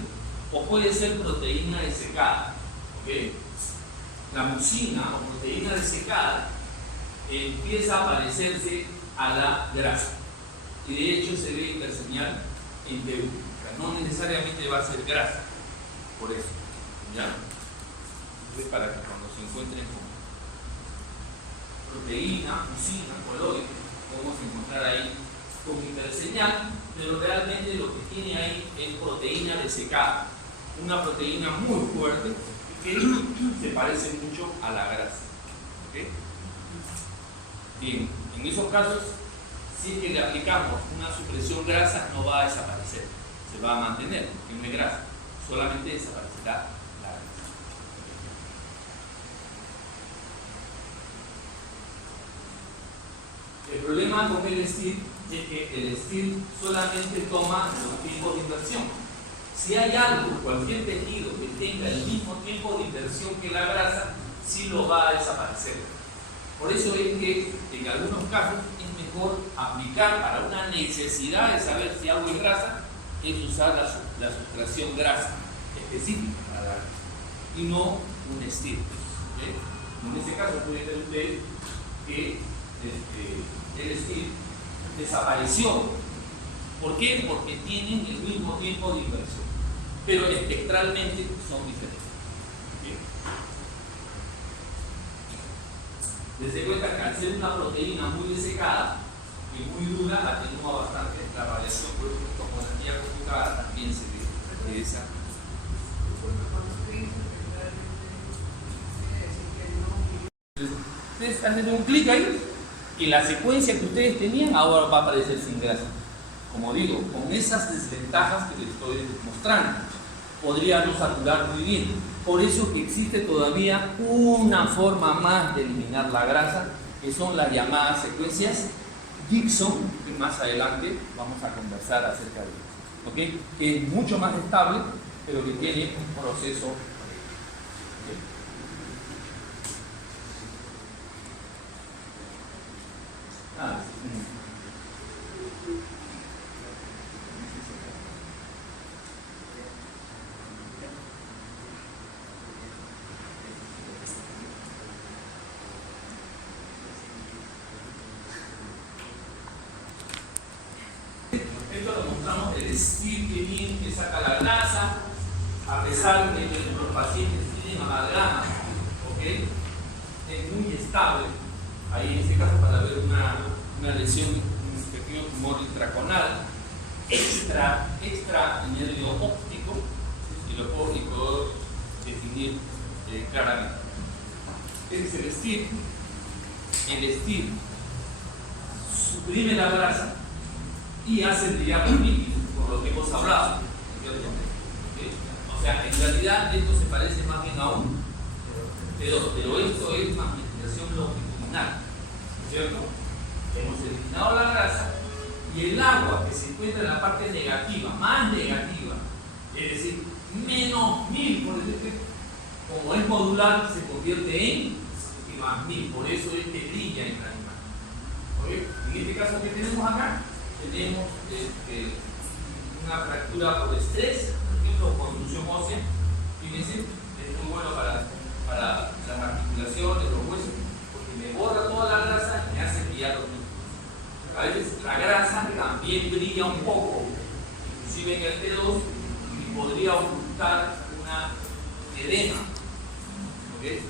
o puede ser proteína desecada. ¿Okay? La mucina o proteína desecada empieza a parecerse a la grasa, y de hecho se ve hiperseñal en T1. O sea, no necesariamente va a ser grasa, por eso. ¿Ya? Entonces, para que cuando se encuentren con proteína, mucina, coloide, podemos encontrar ahí con hiperseñal, pero realmente lo que tiene ahí es proteína desecada, una proteína muy fuerte que se parece mucho a la grasa. ¿Okay? Bien, en esos casos, si es que le aplicamos una supresión grasa, no va a desaparecer, se va a mantener, porque no es grasa, solamente desaparecerá la grasa. El problema con el STIR es que el STIR solamente toma los tiempos de inversión. Si hay algo, cualquier tejido que tenga el mismo tiempo de inversión que la grasa, sí lo va a desaparecer. Por eso es que en algunos casos es mejor aplicar para una necesidad de saber si algo es grasa, es usar la sustracción grasa específica para la grasa y no un STIR. ¿Okay? En este caso puede ver usted que el STIR desapareció. ¿Por qué? Porque tienen el mismo tiempo de inversión, pero espectralmente son diferentes. ¿Bien? Desde cuenta que al ser una proteína muy desecada y muy dura, atenúa bastante la radiación, por eso en tomografía computada también se ve de esa. Ustedes hacen un clic ahí y la secuencia que ustedes tenían ahora va a aparecer sin grasa. Como digo, con esas desventajas que les estoy mostrando, podría no saturar muy bien. Por eso que existe todavía una forma más de eliminar la grasa, que son las llamadas secuencias Dixon, que más adelante vamos a conversar acerca de eso. ¿Okay? Que es mucho más estable, pero que tiene un proceso. Esto lo mostramos el STIR que saca la grasa, pesar de que los pacientes tienen amalgama, ¿ok? Es muy estable. Ahí en este caso para ver una lesión, un pequeño tumor intraconal, extra nervio óptico, y lo puedo definir claramente. Ese es el STIR. El STIR suprime la grasa y hace brillar los líquidos, por lo que hemos hablado. ¿Okay? O sea, en realidad esto se parece más bien a un T2, pero esto es magnificación longitudinal, ¿cierto? Hemos eliminado la grasa y el agua que se encuentra en la parte negativa, más negativa, es decir, menos 1000, por decirte, como es modular, se convierte en más 1000, por eso es que brilla en la imagen. ¿Okay? En este caso que tenemos acá, tenemos una fractura por estrés, por ejemplo, contusión ósea. Fíjense, es muy bueno para las articulaciones, los huesos, porque me borra toda la grasa y me hace brillar los líquidos. A veces la grasa también brilla un poco, inclusive en el T2, y podría ocultar una edema. ¿Okay?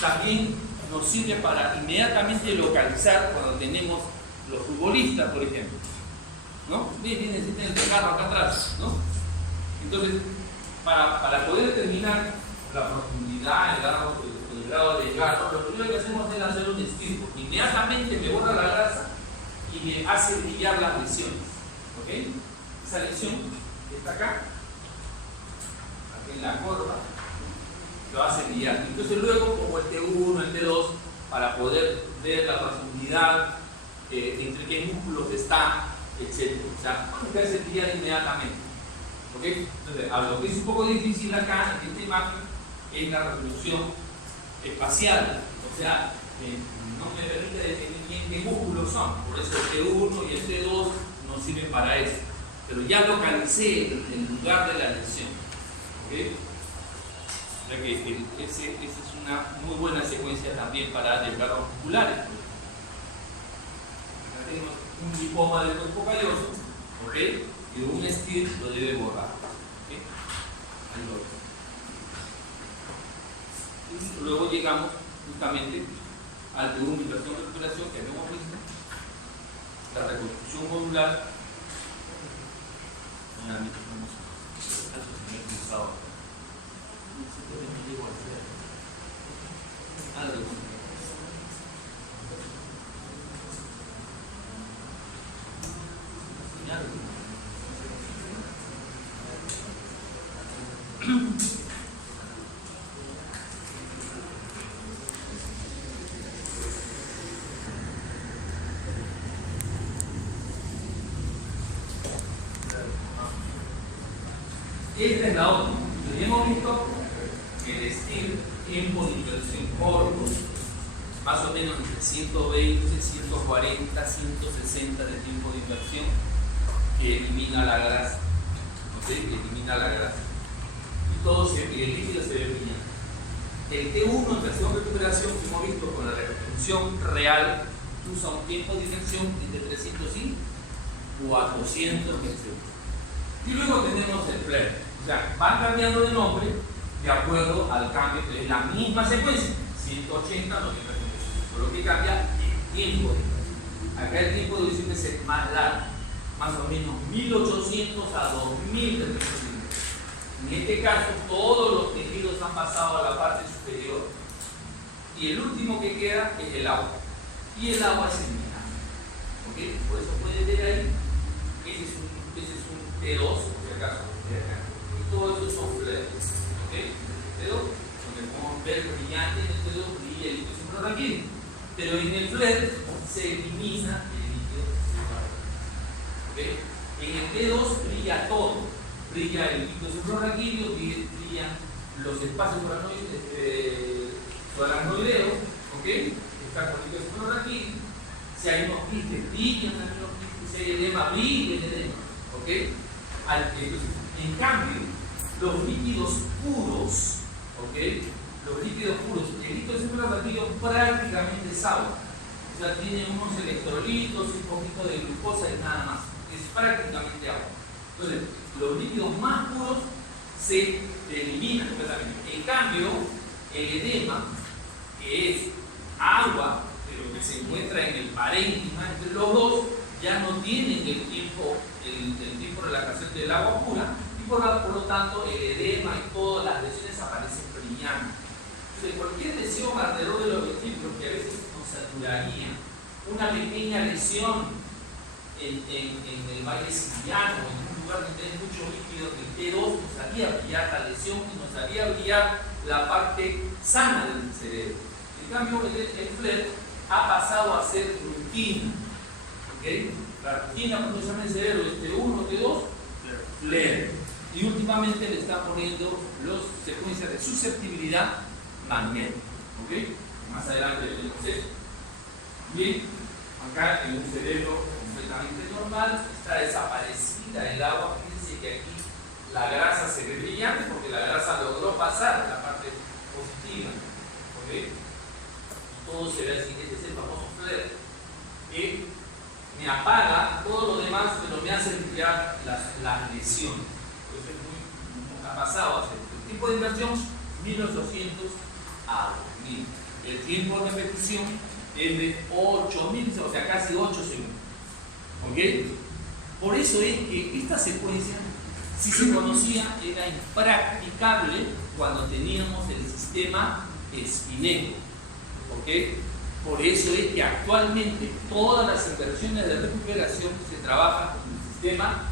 También nos sirve para inmediatamente localizar cuando tenemos los futbolistas, por ejemplo, ¿no? Miren, existen el carro acá atrás, ¿no? Entonces, para poder determinar la profundidad, el grado de desgarro, lo primero que hacemos es hacer un STIR, porque inmediatamente me borra la grasa y me hace brillar las lesiones, ¿ok? Esa lesión que está acá, aquí en la corva, lo hace brillar. Entonces luego como el T1, el T2, para poder ver la profundidad, entre qué músculos está, etc. O sea, me hace brillar inmediatamente. ¿Ok? Entonces, a lo que es un poco difícil acá en esta imagen es la resolución espacial. O sea, no me permite definir bien qué músculos son. Por eso el T1 y el T2 nos sirven para eso. Pero ya localicé el lugar de la lesión. ¿Ok? O sea que esa es una muy buena secuencia también para desgarros musculares. Acá tenemos un lipoma del cuerpo calloso, ¿ok? Y un STIR lo debe borrar. ¿Okay? Ahí lo ves. Y luego llegamos justamente al T1 migración recuperación que habíamos visto, la reconstrucción modular. Esta es la otra. Hemos visto el STIR, tiempo de inversión corto, más o menos entre 120, 140, 160 de tiempo de inversión, que elimina la grasa. ¿Ok? Que elimina la grasa. Y todo el líquido se ve brillante. El T1 en versión recuperación que hemos visto con la reconstrucción real usa un tiempo de inversión entre 300 y 400 meses. Y luego tenemos el flare. O sea, van cambiando de nombre de acuerdo al cambio, es la misma secuencia, 180, 90, solo que cambia el tiempo de inversión. Acá el tiempo de inversión es el más largo, más o menos 1800 a 2000 de tiempo de inversión. En este caso, todos los tejidos han pasado a la parte superior y el último que queda es el agua. Y el agua es eliminada. ¿Okay? Por eso pueden ver ahí, ese es un T2, por si acaso. Y todo eso son flares. ¿Okay? El T2, donde podemos ver brillante en el T2, brilla el líquido suprarraquídeo. Pero en el flare se elimina el líquido suprarraquídeo. ¿Okay? En el T2 brilla todo. Brilla el líquido suprarraquídeo, brillan los espacios subaracnoideos, ¿ok? Está con el líquido suprarraquídeo. Si hay unos quistes, brillan los quistes. Si hay edema, brilla el edema, ¿ok? Entonces, en cambio, los líquidos puros, ¿ok? Los líquidos puros, el líquido suprarraquídeo prácticamente es agua. O sea, tiene unos electrolitos, un poquito de glucosa y nada más. Es prácticamente agua. Entonces, los líquidos más puros se se elimina completamente. En cambio, el edema, que es agua, pero que se encuentra en el parénquima entre los dos, ya no tienen el tiempo de relajación del agua pura, y por lo tanto el edema y todas las lesiones aparecen brillantes. Entonces, cualquier lesión alrededor de los ventrículos que a veces nos saturaría, una pequeña lesión en el valle siliano, en un lugar donde hay mucho líquido, el T2 nos haría brillar la lesión y nos haría brillar la parte sana del cerebro. En cambio, el FLAIR ha pasado a ser rutina. ¿Okay? La rutina cuando se llama el cerebro es T1, T2, FLAIR. Y últimamente le están poniendo las secuencias de susceptibilidad magnética. ¿Okay? Más adelante veremos eso. Bien, acá en un cerebro completamente normal está desaparecida el agua. Fíjense que aquí la grasa se ve brillante porque la grasa logró pasar a la parte positiva. ¿Okay? Todo se ve así. Este es el famoso FLAIR que me apaga todo lo demás, pero me hace brillar las lesiones. Eso es muy, ha pasado a ser. El tiempo de inversión 1800 a 2000. El tiempo de repetición es de 8000, o sea, casi 8 segundos. ¿Ok? Por eso es que esta secuencia, si se conocía, era impracticable cuando teníamos el sistema Spineco. ¿Ok? Por eso es que actualmente todas las inversiones de recuperación se trabajan con el sistema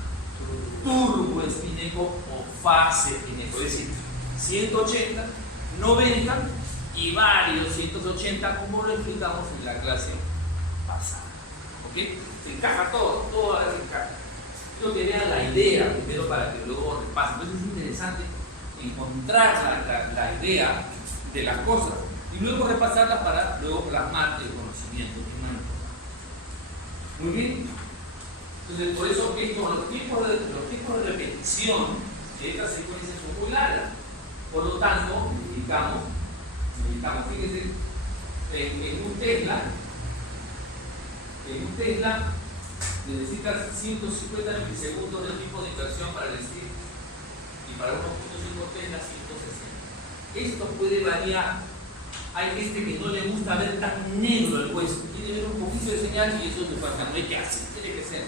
turbo Spineco o fase Spineco, es decir, 180, 90 y varios 180, como lo explicamos en la clase pasada. ¿Ok? Se encaja todo, todo ahora se encaja. Quiero que vean la idea primero para que luego repasen. Entonces es interesante encontrar la idea de las cosas y luego repasarlas para luego plasmar el conocimiento. Muy bien. Entonces, por eso los tiempos de repetición de estas secuencias son muy largas. Por lo tanto, necesitamos, fíjense, en un Tesla necesitas 150 milisegundos de tiempo de inversión para el steel y para 1.5 Tesla 160. Esto puede variar. Hay gente que no le gusta ver tan negro el hueso, quiere ver un poquito de señal y eso le pasa, no hay que hacer, tiene que ser.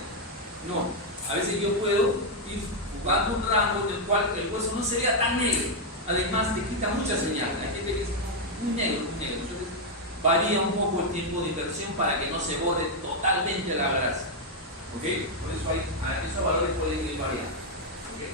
No, a veces yo puedo ir jugando un rango en el cual el hueso no se vea tan negro, además te quita mucha señal. Hay gente que es muy negro, entonces varía un poco el tiempo de inversión para que no se borre totalmente la grasa. ¿Ok? Por eso esos valores pueden ir variando. ¿Okay?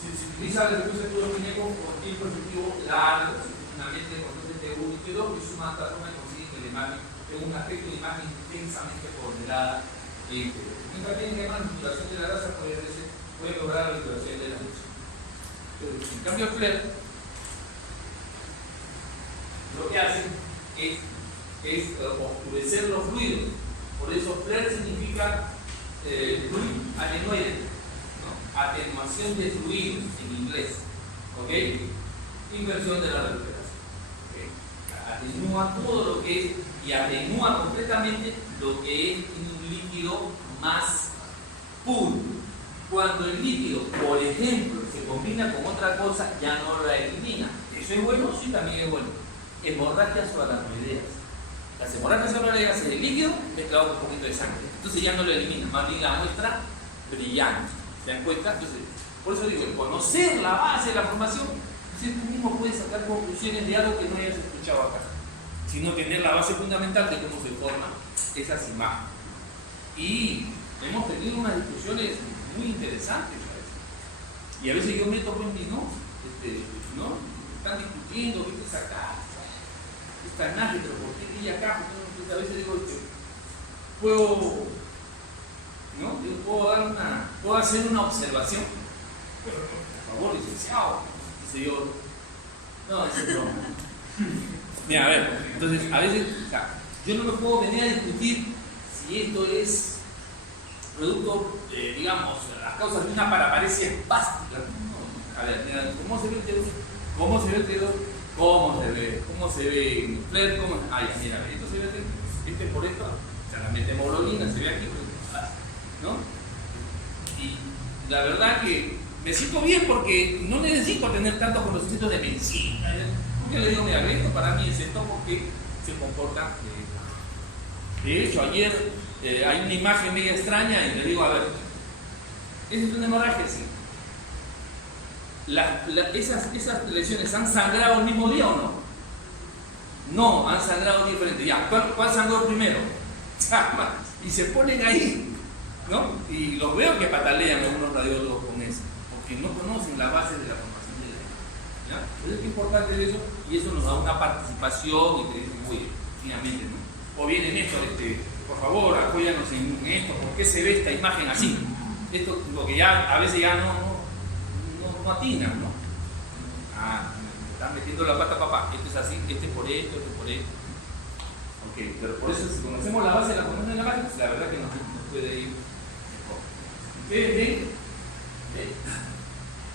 Si se utiliza el recurso de turbo Spineco con tiempo efectivo largo, finalmente con T1 y T2, que suma hasta forma y consiguen que la imagen tenga un aspecto de imagen intensamente ponderada e interior. Mientras bien que la manipulación de la grasa puede lograr la liberación de la luz. En cambio, el FLAIR lo que hace es oscurecer los fluidos. Por eso FLAIR significa fluid attenuated, ¿no? Atenuación de fluidos en inglés. ¿Ok? Inversión de la recuperación. ¿Okay? Atenúa todo lo que es y atenúa completamente lo que es un líquido más puro. Cuando el líquido, por ejemplo, se combina con otra cosa, ya no la elimina. ¿Eso es bueno? Sí, también es bueno. Hemorragias subaracnoideas. Las hemorragias subaracnoideas es el líquido mezclado con un poquito de sangre. Entonces ya no lo elimina, más bien la muestra brillante. ¿Se dan cuenta? Entonces, por eso digo, el conocer la base de la formación, entonces tú mismo puedes sacar conclusiones de algo que no hayas escuchado acá, sino tener la base fundamental de cómo se forman esas imágenes. Y hemos tenido unas discusiones muy interesantes a veces. Y a veces yo me toco en mí, ¿no? Están discutiendo, ¿viste? Acá, esta imagen, pero ¿por qué brilla acá? Entonces, a veces digo, puedo hacer una observación. Por favor, licenciado. Dice yo, no, eso es broma. Mira, a ver, entonces, a veces, o sea, yo no me puedo venir a discutir si esto es producto, digamos, las causas de una paraparesia espástica. No. A ver, mira, ¿cómo se ve el T2? ¿Cómo se ve el T2? ¿Cómo se ve? ¿Cómo se ve en el FLAIR? ¿Cómo? Ah, ya, mira, esto se ve, por esto, o sea, la metemoglobina se ve aquí, ¿no? Y la verdad que me siento bien porque no necesito tener tantos conocimientos de medicina. Porque le digo, mira, esto para mí es esto porque se comporta de hecho, ayer hay una imagen media extraña y le digo, a ver, ¿esa es una hemorragia? Sí. Esas lesiones han sangrado el mismo día o no? No, han sangrado diferente. Ya, ¿cuál sangró primero? Y se ponen ahí, ¿no? Y los veo que patalean algunos radiólogos con eso, porque no conocen la base de la formación de la ¿ya? Entonces es importante eso, y eso nos da una participación y te dicen, oye, finalmente, ¿no? O viene Néstor, por favor, apóyanos en esto, ¿por qué se ve esta imagen así? Esto, lo que ya a veces ya no atinan, ¿no? Me están metiendo la pata, papá, esto es así, este es por esto, este es por esto. Ok, pero por eso si conocemos la base de la formación de la imagen, pues la verdad que nos puede ir mejor. ¿Ustedes ven?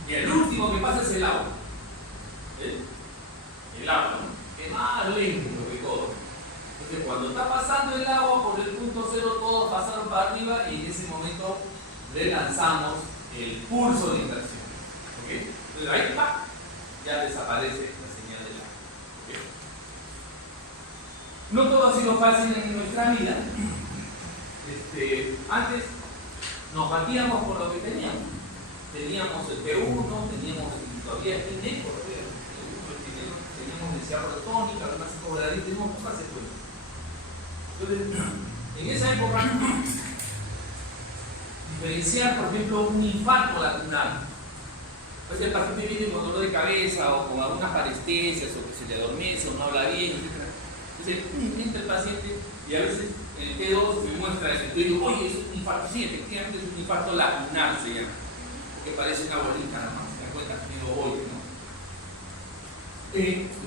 Y el último que pasa es el agua. El agua, ¿no? Que más lento que todo. Entonces cuando está pasando el agua por el punto cero, todos pasaron para arriba y en ese momento le lanzamos el pulso de inversión. ¿Okay? Entonces ahí ¡pa! Ya desaparece la señal del agua. ¿Okay? No todo ha sido fácil en nuestra vida. Antes nos batíamos por lo que teníamos. Teníamos el P1, teníamos todavía el INECO, teníamos densidad protónica, la masa cobradiza, teníamos pocas secuelas. Entonces, en esa época, diferenciar, por ejemplo, un infarto lacunar. Pues el paciente viene con dolor de cabeza o con algunas parestesias o que se le adormece o no habla bien, etc. Entonces, entra el paciente y a veces en el T2 me muestra eso. Yo digo, oye, es un infarto. Sí, efectivamente es un infarto lacunar, se llama. Que parece una bolita nada más, ¿te das cuenta? Digo, oye, ¿no?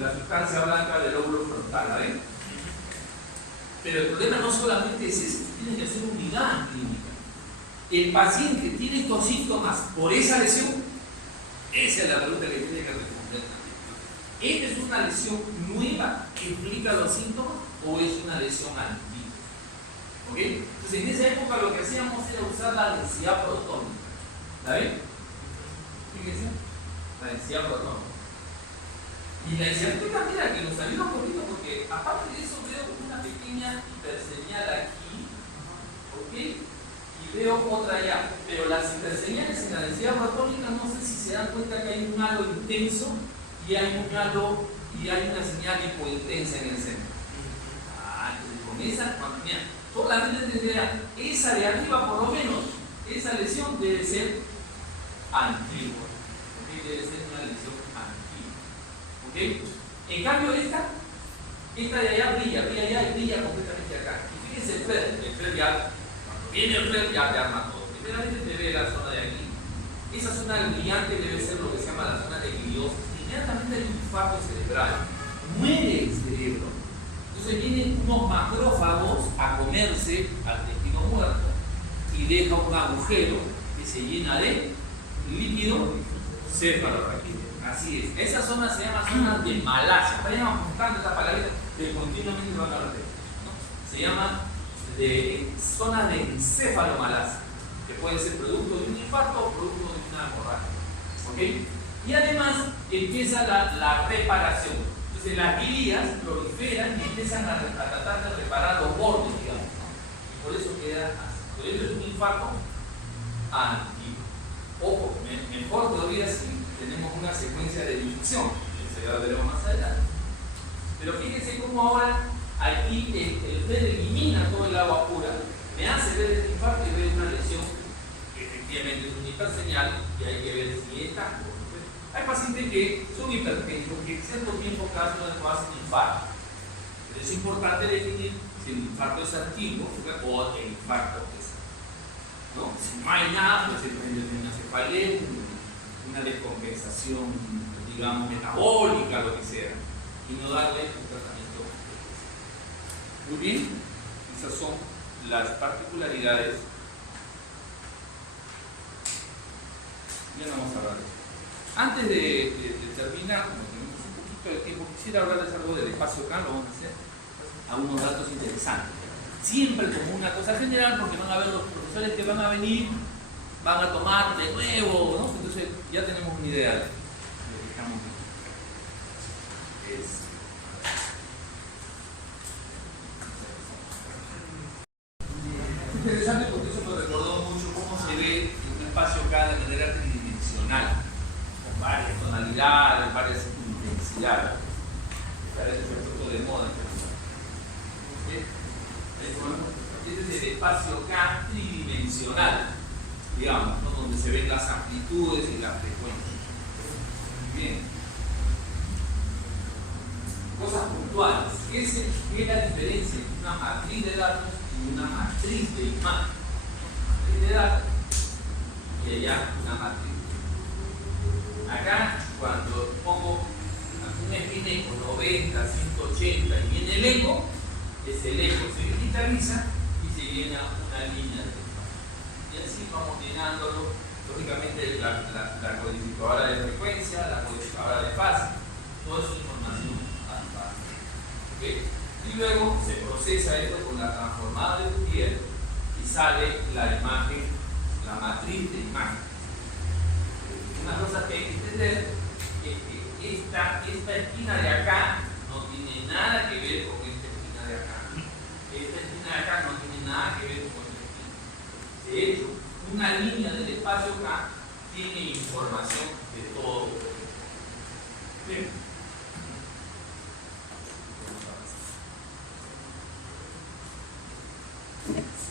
La sustancia blanca del lóbulo frontal, ¿ven? Pero el problema no solamente es ese, tiene que ser unidad clínica. El paciente tiene estos síntomas por esa lesión, esa es la pregunta que tiene que responder también. ¿Esta es una lesión nueva que implica los síntomas o es una lesión antigua? ¿Ok? Entonces en esa época lo que hacíamos era usar la densidad protónica. ¿La ven? Fíjense, la densidad protónica. Y la densidad protónica, mira, que nos ayuda un poquito porque aparte de eso veo una pequeña hiperseñal aquí, ¿ok? Y veo otra allá. Pero las hiperseñales en la densidad protónica, no sé si se dan cuenta que hay un halo intenso y hay un halo y hay una señal hipointensa en el centro. Entonces con esa, mira, solamente tendría esa de arriba por lo menos, esa lesión debe ser antigua. ¿Okay? Debe ser una lesión antigua. ¿Okay? En cambio esta de allá brilla allá y brilla completamente acá. Y fíjense el FLER ya, cuando viene el FLER ya te arma todo. Primeramente te ve la zona de aquí. Esa zona brillante debe ser lo que se llama la zona de gliosis. Inmediatamente hay un infarto cerebral. Muere el cerebro. Entonces vienen unos macrófagos a comerse al intestino muerto y deja un agujero que se llena de líquido cefalorraquídeo. Así es. Esa zona se llama zona de malasia. Vayan buscando esta palabra que continuamente van a repetir, ¿no? Se llama zona de encefalomalacia, que puede ser producto de un infarto o producto de una hemorragia. ¿Okay? Y además empieza la reparación. Entonces las glías proliferan y empiezan a tratar de reparar los bordes, digamos, ¿no? Y por eso queda así. Por eso es un infarto antiguo. Ojo, mejor todavía si tenemos una secuencia de difusón, que ya veremos más adelante. Pero fíjense cómo ahora aquí el FLER elimina todo el agua pura, me hace ver el infarto y ver una lesión que efectivamente es una hiperseñal y hay que ver si está. Hay pacientes que son hipertensos que en cierto tiempo cada uno no hacen infarto. Pero es importante definir si el infarto es antiguo o el infarto es ¿no? Si no hay nada, pues tiene una cefalea, una descompensación, digamos, metabólica, lo que sea, y no darle un tratamiento. Muy bien, esas son las particularidades. Ya vamos a hablar de eso. Antes de terminar, como tenemos un poquito de tiempo, quisiera hablarles algo del espacio acá, lo vamos a hacer, algunos datos interesantes. Siempre como una cosa general, porque van a ver los profesores que van a venir, van a tomar de nuevo, ¿no? Entonces ya tenemos una idea de lo que estamos viendo. Es interesante porque eso me recordó mucho cómo se ve un espacio acá de manera tridimensional, con varias tonalidades, varias intensidades. Parece un poco de moda. Este es el espacio acá tridimensional, digamos, ¿no? Donde se ven las amplitudes y las frecuencias. Muy bien. Cosas puntuales. ¿Qué es la diferencia entre una matriz de datos y una matriz de imagen? Una matriz de datos y allá una matriz. Acá, cuando pongo un eco 90, 180 y viene el eco, el eco se digitaliza y se llena una línea de espacio. Y así vamos llenándolo, lógicamente la codificadora de frecuencia, la codificadora de fase, toda esa información al fase. ¿Okay? Y luego se procesa esto con la transformada de Fourier y sale la imagen, la matriz de imagen. Una cosa que hay que entender es que esta esquina de acá no tiene nada que ver con esta esquina de acá. Esta esquina de acá no tiene nada que ver con esta esquina. De hecho, una línea del espacio acá tiene información de todo. Bien.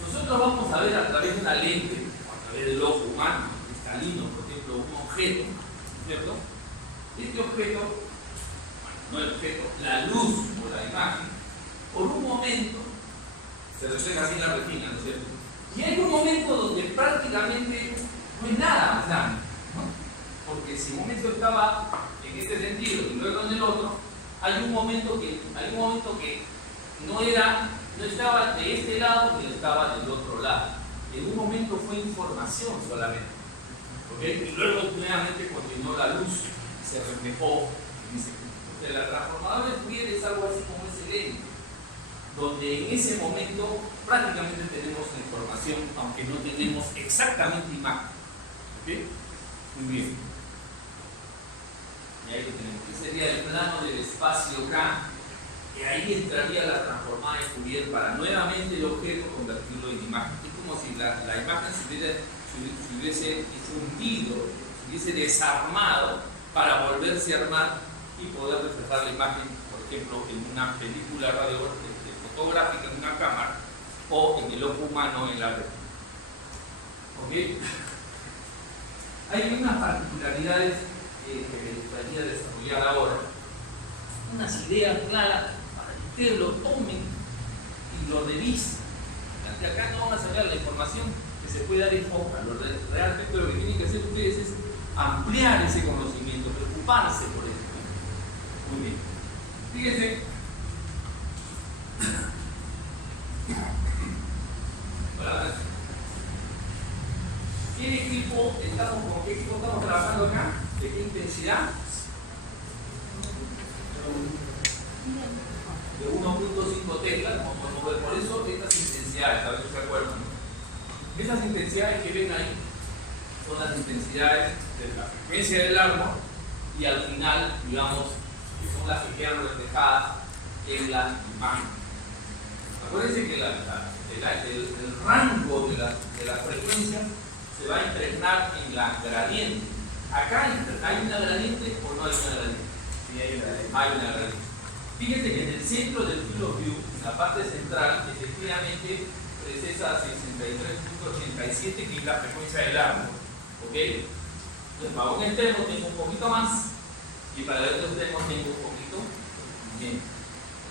Nosotros vamos a ver a través de una lente, o a través del ojo humano, cristalino, por ejemplo, un objeto, ¿cierto? Este objeto, bueno, no el objeto, la luz o la imagen, por un momento se refleja así en la retina, ¿no es cierto? Y hay un momento donde prácticamente no es nada más grande, ¿no? Porque si un momento estaba en este sentido y luego en el otro, hay un momento que no estaba de este lado ni estaba del otro lado. En un momento fue información solamente. ¿Okay? Y luego nuevamente continuó la luz y se reflejó en ese punto. Entonces, la transformadora de Fourier es algo así como ese lente, donde en ese momento prácticamente tenemos la información, aunque no tenemos exactamente imagen. ¿Okay? Muy bien. Y ahí lo tenemos. Ese sería el plano del espacio K, que ahí entraría la transformada de Fourier para nuevamente el objeto convertirlo en imagen. Es como si la imagen se hubiese hundido, se hubiese desarmado para volverse a armar y poder reflejar la imagen, por ejemplo, en una película fotográfica en una cámara o en el ojo humano en la red. ¿Okay? Hay unas particularidades que me gustaría desarrollar ahora, unas ideas claras para que ustedes lo tomen y lo revisen. Acá no van a saber la información que se puede dar en hoja. Realmente lo que tienen que hacer ustedes es ampliar ese conocimiento, preocuparse por eso. Muy bien. Fíjense. ¿Qué equipo con qué equipo estamos trabajando acá? ¿De qué intensidad? De 1.5 Tesla, por eso estas intensidades, a ver si se acuerdan, ¿no? Esas intensidades que ven ahí son las intensidades de la frecuencia del árbol y al final, digamos, que son las que quedan reflejadas en la imagen. Acuérdense que el rango de la frecuencia se va a impregnar en la gradiente. Acá hay una gradiente o no hay una gradiente. Sí, hay una gradiente. Fíjense que en el centro del field of view, en la parte central, efectivamente precesa 63.87, que es la frecuencia del árbol. ¿Ok? Entonces, para un extremo tengo un poquito más y para el otro extremo tengo un poquito menos.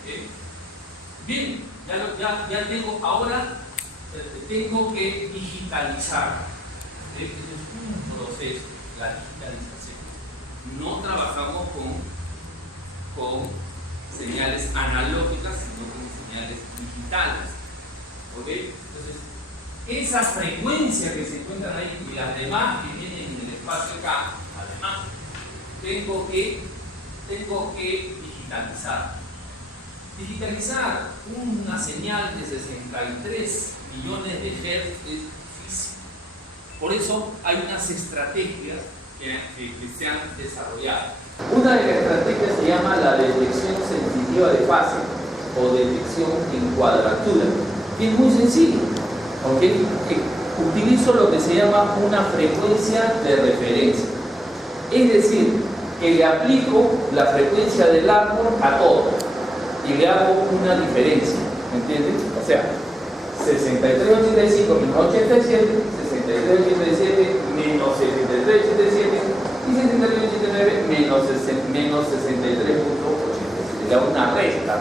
¿Ok? Bien, ya tengo, ahora tengo que digitalizar. Este es un proceso, la digitalización. No trabajamos con señales analógicas, sino con señales digitales. ¿Ok? Entonces, esa frecuencia que se encuentran ahí y las demás que vienen en el espacio acá, además, tengo que digitalizar. Digitalizar una señal de 63 millones de Hz es difícil. Por eso hay unas estrategias que se han desarrollado. Una de las estrategias se llama la detección sensitiva de fase o detección en cuadratura, que es muy sencillo. ¿Okay? Utilizo lo que se llama una frecuencia de referencia, es decir, que le aplico la frecuencia del árbol a todo y le hago una diferencia, ¿me entiendes? O sea, 63,85 menos 87, 63,87 menos 63,87 y 63,89 menos 63,87. Le hago una resta,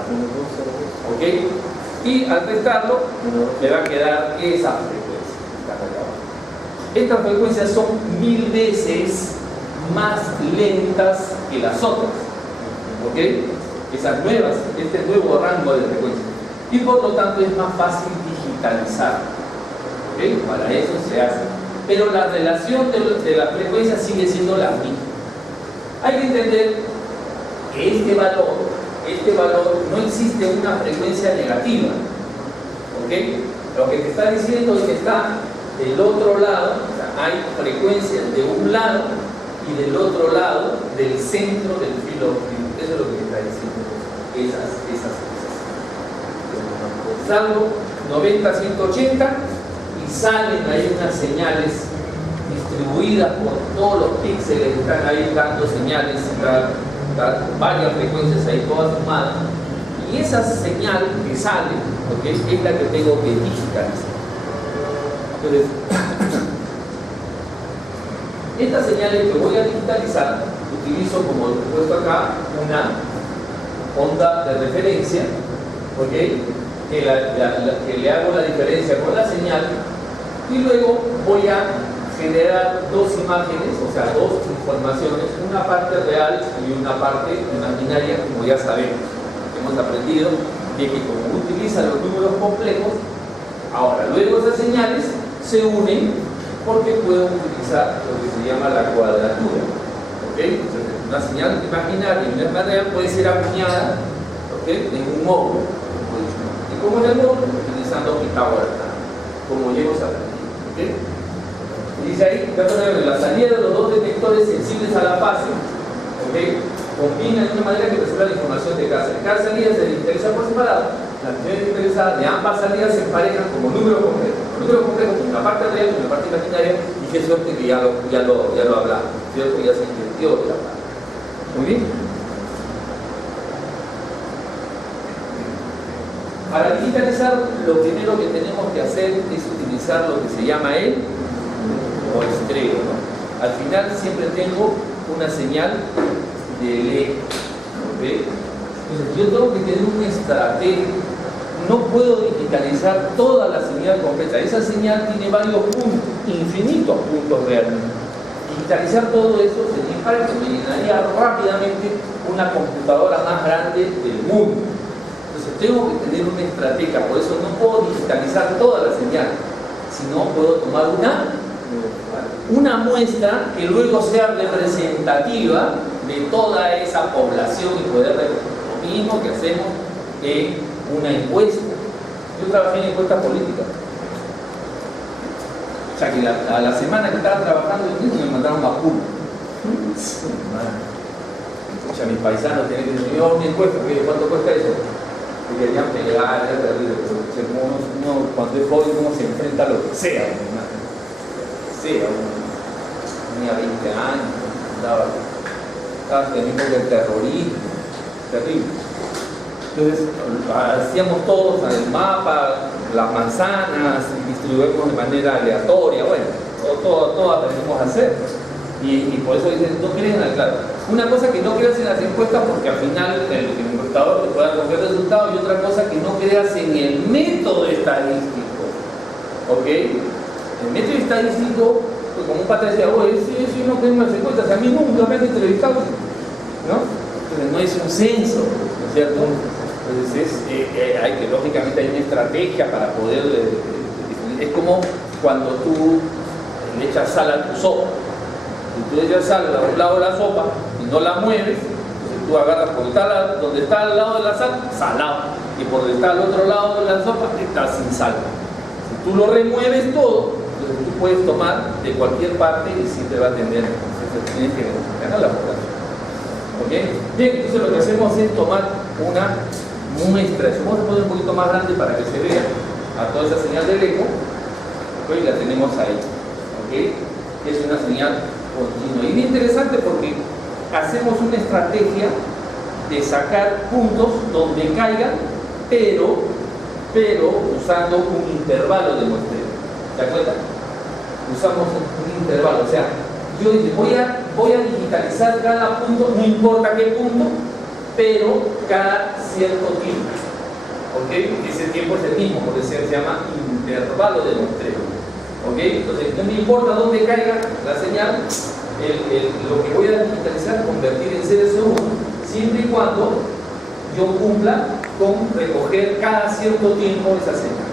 ¿ok? Y al restarlo me va a quedar esa frecuencia. Estas frecuencias son 1000 veces más lentas que las otras, ¿ok? Esas nuevas, este nuevo rango de frecuencias. Y por lo tanto es más fácil digitalizar, ¿ok? Para eso se hace. Pero la relación de las frecuencias sigue siendo la misma. Hay que entender que este valor no existe una frecuencia negativa, ¿ok? Lo que te está diciendo es que está del otro lado, o sea, hay frecuencias de un lado y del otro lado del centro del filo óptico. Eso es lo que te está diciendo esas. Salgo 90-180 y salen ahí unas señales distribuidas por todos los píxeles que están ahí dando señales, varias frecuencias ahí todas sumadas, y esa señal que sale, ¿okay? Es la que tengo que digitalizar. Entonces, estas señales que voy a digitalizar, utilizo, como he puesto acá, una onda de referencia, ¿okay? Que le hago la diferencia con la señal, y luego voy a generar dos imágenes, o sea, dos informaciones, una parte real y una parte imaginaria, como ya sabemos. Hemos aprendido de que como utiliza los números complejos, ahora luego esas señales se unen porque puedo utilizar lo que se llama la cuadratura, ¿ok? Entonces, una señal imaginaria y una real puede ser acuñada, ¿ok? En un módulo. Y como en el módulo, utilizando Pitágoras, como ya hemos aprendido, ¿ok? Dice ahí, la salida de los dos detectores sensibles a la fase, ¿okay? Combinan de una manera que resuelva la información de cada salida se digitaliza por separado. Las señales digitalizadas de ambas salidas se emparejan como número complejo. Número complejo con una parte real y una parte imaginaria, y qué suerte que ya lo hablamos, ¿cierto? Ya se invirtió de la parte. Muy bien. Para digitalizar, lo primero que tenemos que hacer es utilizar lo que se llama el muestreo, ¿no? Al final siempre tengo una señal de ley, ¿okay? Entonces yo tengo que tener una estrategia. No puedo digitalizar toda la señal completa. Esa señal tiene varios puntos, infinitos puntos realmente. Digitalizar todo eso significa que me llenaría rápidamente una computadora más grande del mundo. Entonces tengo que tener una estrategia, por eso no puedo digitalizar toda la señal, sino puedo tomar una muestra que luego sea representativa de toda esa población y poder ver lo mismo que hacemos en una encuesta. Yo trabajé en encuestas políticas. O sea que a la semana que estaba trabajando me mandaron a Cuba. O sea, mis paisanos tienen que decir, yo una encuesta, ¿cuánto cuesta eso? Y querían pegar, era terrible. Uno, cuando es joven, uno se enfrenta a lo que sea. Tenía 20 años, estaba teniendo el terrorismo, terrible. Entonces, hacíamos todos el mapa, las manzanas, distribuíamos de manera aleatoria, bueno, todo aprendimos a hacer. Y por eso dicen, no crean, claro. Una cosa que no creas en las encuestas porque al final el encuestador te puede coger resultados, y otra cosa que no creas en el método estadístico. ¿Ok? El método estadístico, pues como un pata decía, oye, si no creo en las encuestas, a mí nunca me han entrevistado, ¿no? Entonces no es un censo, ¿no es cierto? Entonces hay que, lógicamente hay una estrategia para poder definir. Es como cuando tú le echas sal a tu sopa. Si tú le echas sal a un lado de la sopa y no la mueves, entonces tú agarras por donde está al lado de la sal, salado, y por donde está al otro lado de la sopa, está sin sal. Si tú lo remueves todo, Entonces tú puedes tomar de cualquier parte y siempre va a tener, entonces tienes que ganar la población. ¿Ok? Bien, entonces lo que hacemos es tomar una muestra. Vamos a poner un poquito más grande para que se vea a toda esa señal del eco. ¿Ok? La tenemos ahí. ¿Ok? Es una señal continua. Y es interesante porque hacemos una estrategia de sacar puntos donde caigan, pero usando un intervalo de muestreo. ¿De acuerdo? Usamos un intervalo, o sea, yo dije, voy a digitalizar cada punto, no importa qué punto, pero cada cierto tiempo. ¿Ok? Ese tiempo es el mismo, porque se llama intervalo de muestreo. ¿Ok? Entonces, no me importa dónde caiga la señal, lo que voy a digitalizar, convertir en series segundos, siempre y cuando yo cumpla con recoger cada cierto tiempo esa señal.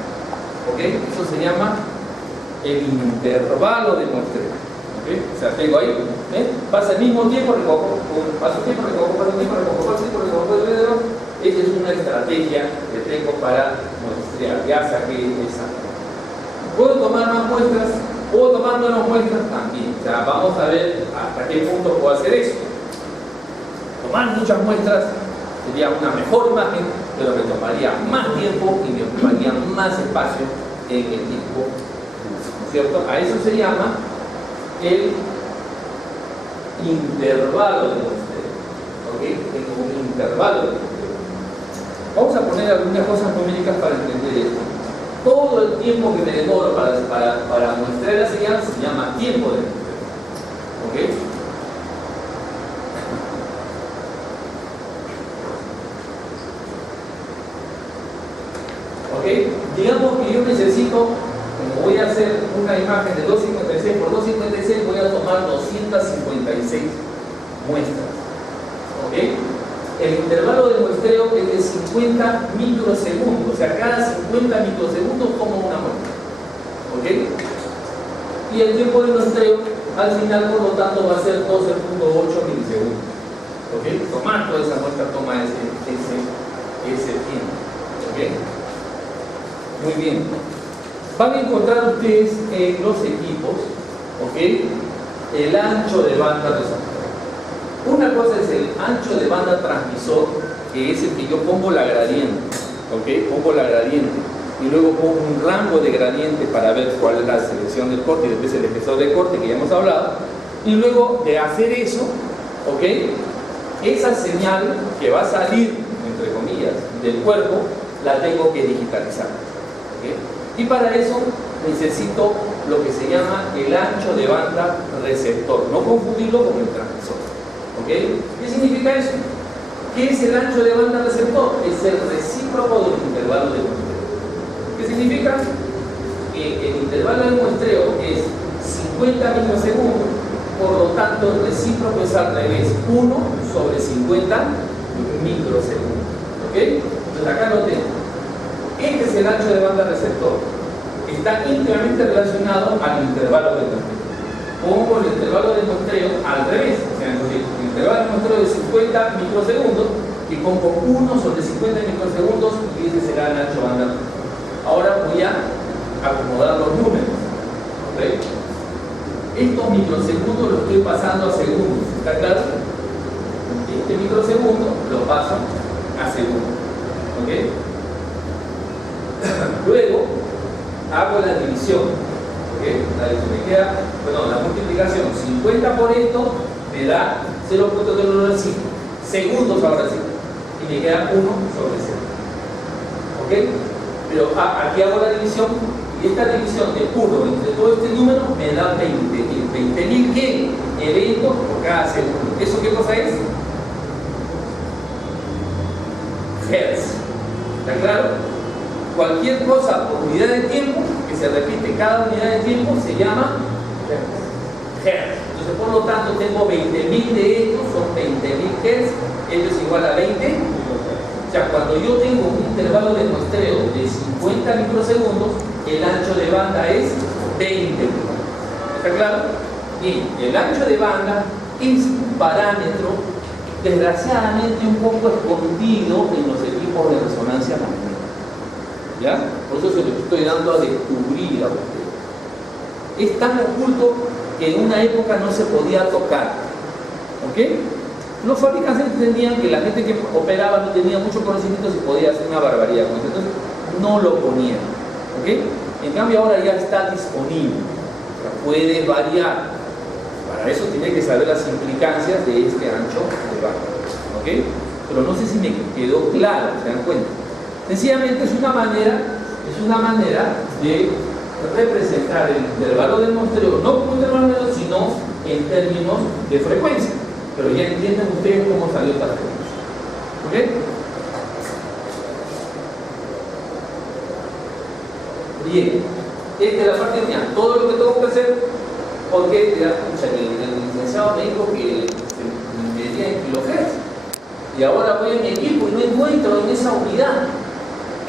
¿Ok? Eso se llama el intervalo de muestreo. ¿Okay? O sea, tengo ahí, pasa el mismo tiempo, recojo, paso tiempo, recojo, paso tiempo, recojo, paso tiempo, recojo. Esa es una estrategia que tengo para muestrear. Ya saqué esa. ¿Puedo tomar más muestras? ¿Puedo tomar menos muestras? También. O sea, vamos a ver hasta qué punto puedo hacer eso. Tomar muchas muestras sería una mejor imagen, pero me tomaría más tiempo y me ocuparía más espacio en el tiempo. ¿No es cierto? A eso se llama el intervalo de muestreo. ¿Ok? Tengo un intervalo de muestreo. Vamos a poner algunas cosas numéricas para entender esto. Todo el tiempo que me demoro para muestrear la señal se llama tiempo de muestreo. ¿Ok? ¿Ok? Digamos que yo necesito, como voy a hacer una imagen de 256 por 256, voy a tomar 256 muestras. ¿Ok? El intervalo de muestreo es de 50 microsegundos, o sea, cada 50 microsegundos tomo una muestra. ¿Ok? Y el tiempo de muestreo al final, por lo tanto, va a ser 12.8 milisegundos. ¿Ok? Tomando esa muestra toma ese tiempo. ¿Ok? Muy bien. Van a encontrar ustedes en los equipos, ¿ok? El ancho de banda receptor. Una cosa es el ancho de banda transmisor, que es el que yo pongo la gradiente, ¿ok? Pongo la gradiente y luego pongo un rango de gradiente para ver cuál es la selección del corte y después el espesor de corte que ya hemos hablado. Y luego de hacer eso, ¿ok? Esa señal que va a salir, entre comillas, del cuerpo, la tengo que digitalizar. ¿Okay? Y para eso necesito lo que se llama el ancho de banda receptor, no confundirlo con el transmisor. ¿Okay? ¿Qué significa eso? ¿Qué es el ancho de banda receptor? Es el recíproco del intervalo de muestreo. ¿Qué significa? Que el intervalo de muestreo es 50 microsegundos, por lo tanto el recíproco es al revés, 1 sobre 50 microsegundos. ¿Ok? Entonces acá lo tengo. Este es el ancho de banda receptor. Está íntimamente relacionado al intervalo de muestreo. Pongo el intervalo de muestreo al revés. O sea, el intervalo de muestreo de 50 microsegundos y pongo 1 sobre 50 microsegundos y ese será el ancho de banda. Ahora voy a acomodar los números. ¿Okay? Estos microsegundos los estoy pasando a segundos. ¿Está claro? Este microsegundo lo paso a segundos. ¿Ok? Luego hago la división. ¿Okay? La división me queda, la multiplicación. 50 por esto me da 0.005 segundos ahora sí. Y me queda 1 sobre 0. ¿Ok? Pero aquí hago la división y esta división de 1 entre todo este número me da 20.000 ¿qué? Eventos por cada segundo. ¿Eso qué cosa es? Hertz. ¿Está claro? Cualquier cosa por unidad de tiempo que se repite cada unidad de tiempo se llama Hertz. Entonces, por lo tanto, tengo 20.000 de estos, son 20.000 Hertz. Esto es igual a 20. O sea, cuando yo tengo un intervalo de muestreo de 50 microsegundos, el ancho de banda es 20. ¿Está claro? Bien, el ancho de banda es un parámetro desgraciadamente un poco escondido en los equipos de resonancia magnética. ¿Ya? Por eso se lo estoy dando a descubrir a ustedes. es tan oculto que en una época no se podía tocar. ¿Ok? Los fabricantes entendían que la gente que operaba no tenía mucho conocimiento y podía hacer una barbaridad con eso, entonces no lo ponían. ¿Ok? En cambio ahora ya está disponible, o sea, puede variar. Para eso tiene que saber las implicancias de este ancho de banda. ¿Ok? Pero no sé si me quedó claro, ¿se dan cuenta? Sencillamente es una manera de representar el intervalo del muestreo no como intervalo menor, sino en términos de frecuencia. Pero ya entienden ustedes cómo salió esta frecuencia. ¿Ok? Bien, esta es la parte mía. Todo lo que tengo que hacer, porque el licenciado me dijo que se medía en kilohertz. Y ahora voy a mi equipo y no encuentro en esa unidad.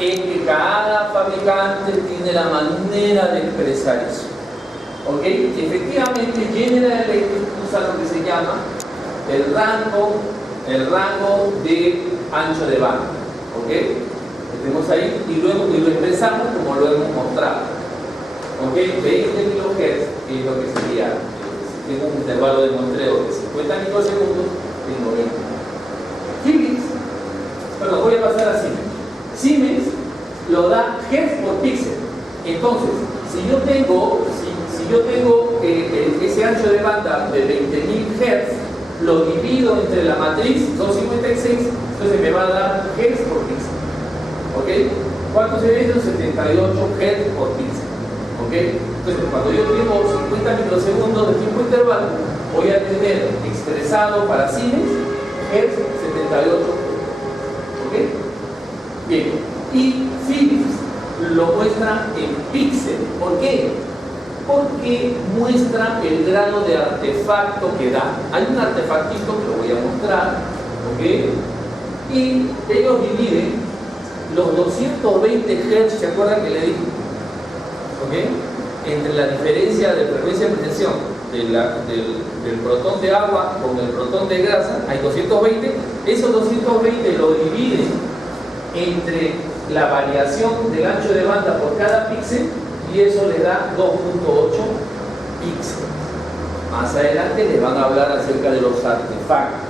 Es que cada fabricante tiene la manera de expresar eso. ¿Ok? Efectivamente, General Electric usa lo que se llama el rango de ancho de banda. ¿Ok? Lo tenemos ahí y luego lo expresamos como lo hemos mostrado. ¿Ok? 20 kHz es lo que sería. Si tengo un intervalo de muestreo de 50 microsegundos, tengo 20. Philips, perdón, voy a pasar a Siemens. Siemens lo da hertz por píxel. Entonces, si yo tengo ese ancho de banda de 20.000 Hz, lo divido entre la matriz 256, entonces me va a dar hertz por píxel. ¿Ok? ¿Cuánto sería eso? 78 Hz por píxel. ¿Ok? Entonces, cuando yo tengo 50 microsegundos de tiempo intervalo, voy a tener expresado para Siemens hertz 78. ¿Ok? Bien. Y Philips lo muestra en píxel. ¿Por qué? Porque muestra el grado de artefacto que da. Hay un artefactito que lo voy a mostrar, ¿ok? Y ellos dividen los 220 Hz, ¿se acuerdan que le dije? ¿Ok? Entre la diferencia de frecuencia de presión del protón de agua con el protón de grasa, hay 220. Esos 220 lo dividen entre la variación del ancho de banda por cada píxel y eso le da 2.8 píxeles. Más adelante les van a hablar acerca de los artefactos.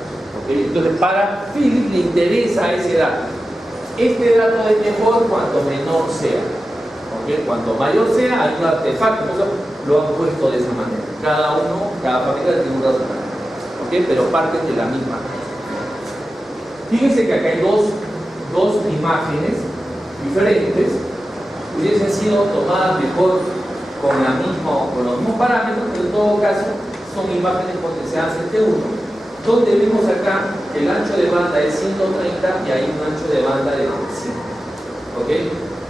¿Okay? Entonces, para Philips le interesa ese dato. Este dato es mejor cuanto menor sea. ¿Okay? Cuanto mayor sea, hay un artefacto. Lo han puesto de esa manera. Cada fabricante tiene un razonamiento. ¿Okay? Pero parten de la misma cosa. Fíjense que acá hay dos imágenes diferentes, hubiesen sido tomadas mejor con los mismos parámetros, pero en todo caso son imágenes potenciadas entre uno, donde vemos acá que el ancho de banda es 130 y hay un ancho de banda de 25. ¿Okay?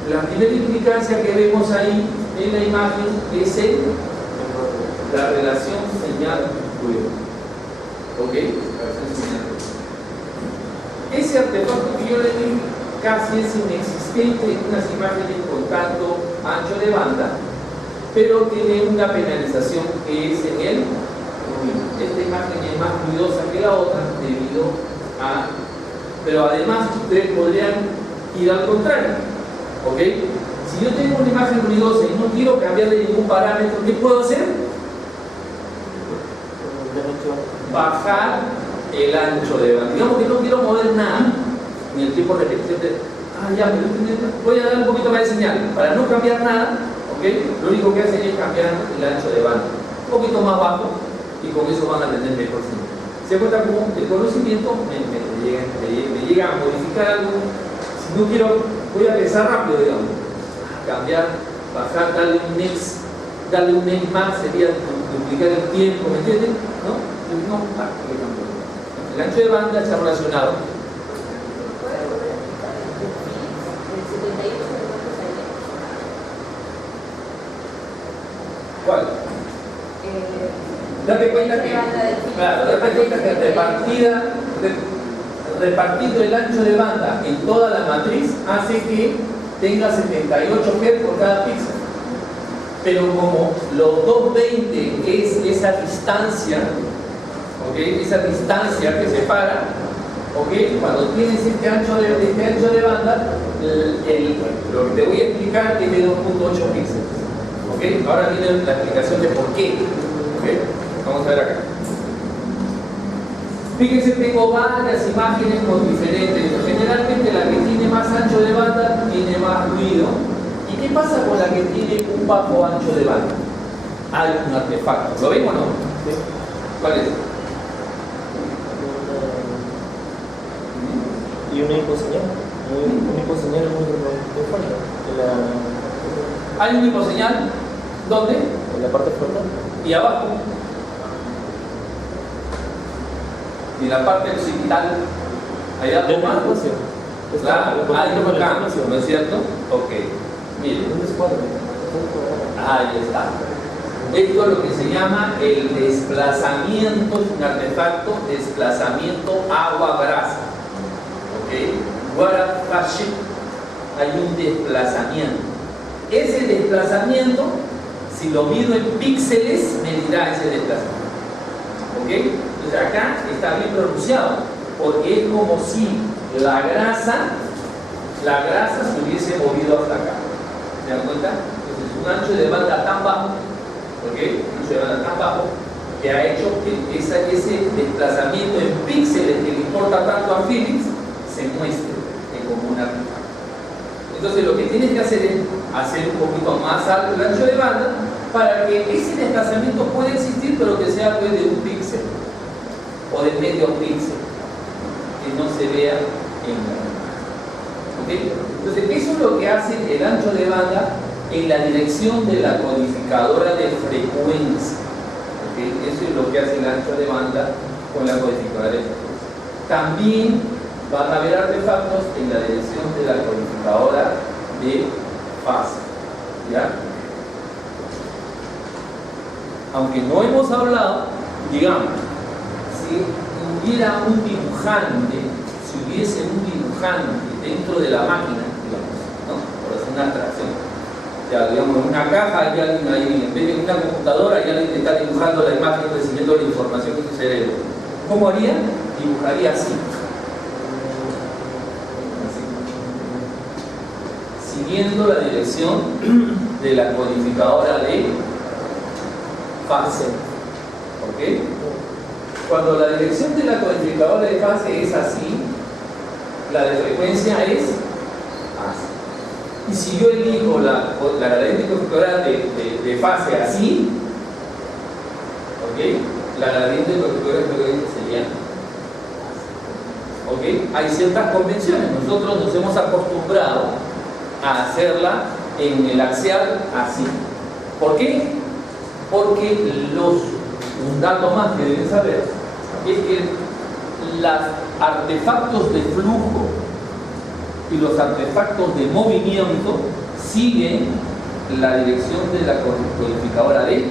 La primera implicancia que vemos ahí en la imagen es la relación señal-ruido. ¿Okay? Ese artefacto que yo le di casi es inexistente en unas imágenes con tanto ancho de banda, pero tiene una penalización que es en el ruido. Esta imagen es más ruidosa que la otra debido a... Pero además ustedes podrían ir al contrario. ¿Ok? Si yo tengo una imagen ruidosa y no quiero cambiarle ningún parámetro, ¿qué puedo hacer? Bajar el ancho de banda. Digamos que no quiero mover nada, ni el tiempo de repetición de... voy a dar un poquito más de señal. Para no cambiar nada, ¿okay? Lo único que hacen es cambiar el ancho de banda. Un poquito más bajo y con eso van a tener mejor señal. ¿Se cuenta cómo el conocimiento me llega a modificar algo? Si no quiero, voy a pensar rápido, digamos. Cambiar, bajar, darle un next más sería duplicar el tiempo, ¿me entienden? ¿No? El ancho de banda está relacionado. ¿Cuál? Date cuenta que repartido el ancho de banda en toda la matriz hace que tenga 78 Hz por cada píxel. Pero como los 220 es esa distancia, ¿okay? Esa distancia que separa, ¿okay? Cuando tienes este ancho de banda, lo que te voy a explicar tiene 2.8 píxeles. ¿Ok? Ahora viene la explicación de por qué. ¿Ok? Vamos a ver acá. Fíjense, tengo varias imágenes con diferentes. Generalmente la que tiene más ancho de banda tiene más ruido. ¿Y qué pasa con la que tiene un bajo ancho de banda? Hay un artefacto. ¿Lo ven o no? Sí. ¿Cuál es? Y una hiposeñal. Una hiposeñal muy fuerte. Hay un hiposeñal. ¿Dónde? En la parte frontal. Y abajo. Y la parte occipital. Allá Dentro más. del espacio. Claro, hay un campo, ¿no es cierto? Ok. Miren. Un descuadre. Ahí está. Esto es lo que se llama el desplazamiento, es un artefacto, desplazamiento agua-grasa. ¿Ok? Water-phase, hay un desplazamiento. Ese desplazamiento, si lo mido en píxeles, me dirá ese desplazamiento. ¿Ok? Entonces acá está bien pronunciado, porque es como si la grasa se hubiese movido hasta acá. ¿Se dan cuenta? Entonces un ancho de banda tan bajo, ¿ok? Un ancho de banda tan bajo, que ha hecho que ese desplazamiento en píxeles que le importa tanto a Philips se muestre como un artefacto. Entonces lo que tienes que hacer es hacer un poquito más alto el ancho de banda para que ese desplazamiento pueda existir, pero que sea pues, de un píxel o de medio píxel, que no se vea en la imagen. ¿Okay? Entonces eso es lo que hace el ancho de banda en la dirección de la codificadora de frecuencia. ¿Okay? Eso es lo que hace el ancho de banda con la codificadora de frecuencia. También van a haber artefactos en la dirección de la codificadora de fase. ¿Ya? Aunque no hemos hablado, digamos, si hubiera un dibujante, si hubiese un dibujante dentro de la máquina, digamos, ¿no? Por hacer una abstracción. O sea, digamos, en una caja hay alguien ahí, en vez de una computadora, hay alguien que está dibujando la imagen, recibiendo la información de su cerebro. ¿Cómo haría? Dibujaría así. Siguiendo la dirección de la codificadora de fase. ¿Ok? Cuando la dirección de la codificadora de fase es así, la de frecuencia es así. Y si yo elijo la gradiente codificadora de fase así, ¿ok? La gradiente codificadora de frecuencia sería así. ¿Ok? Hay ciertas convenciones. Nosotros nos hemos acostumbrado a hacerla en el axial así. ¿Por qué? Porque un dato más que deben saber es que los artefactos de flujo y los artefactos de movimiento siguen la dirección de la codificadora de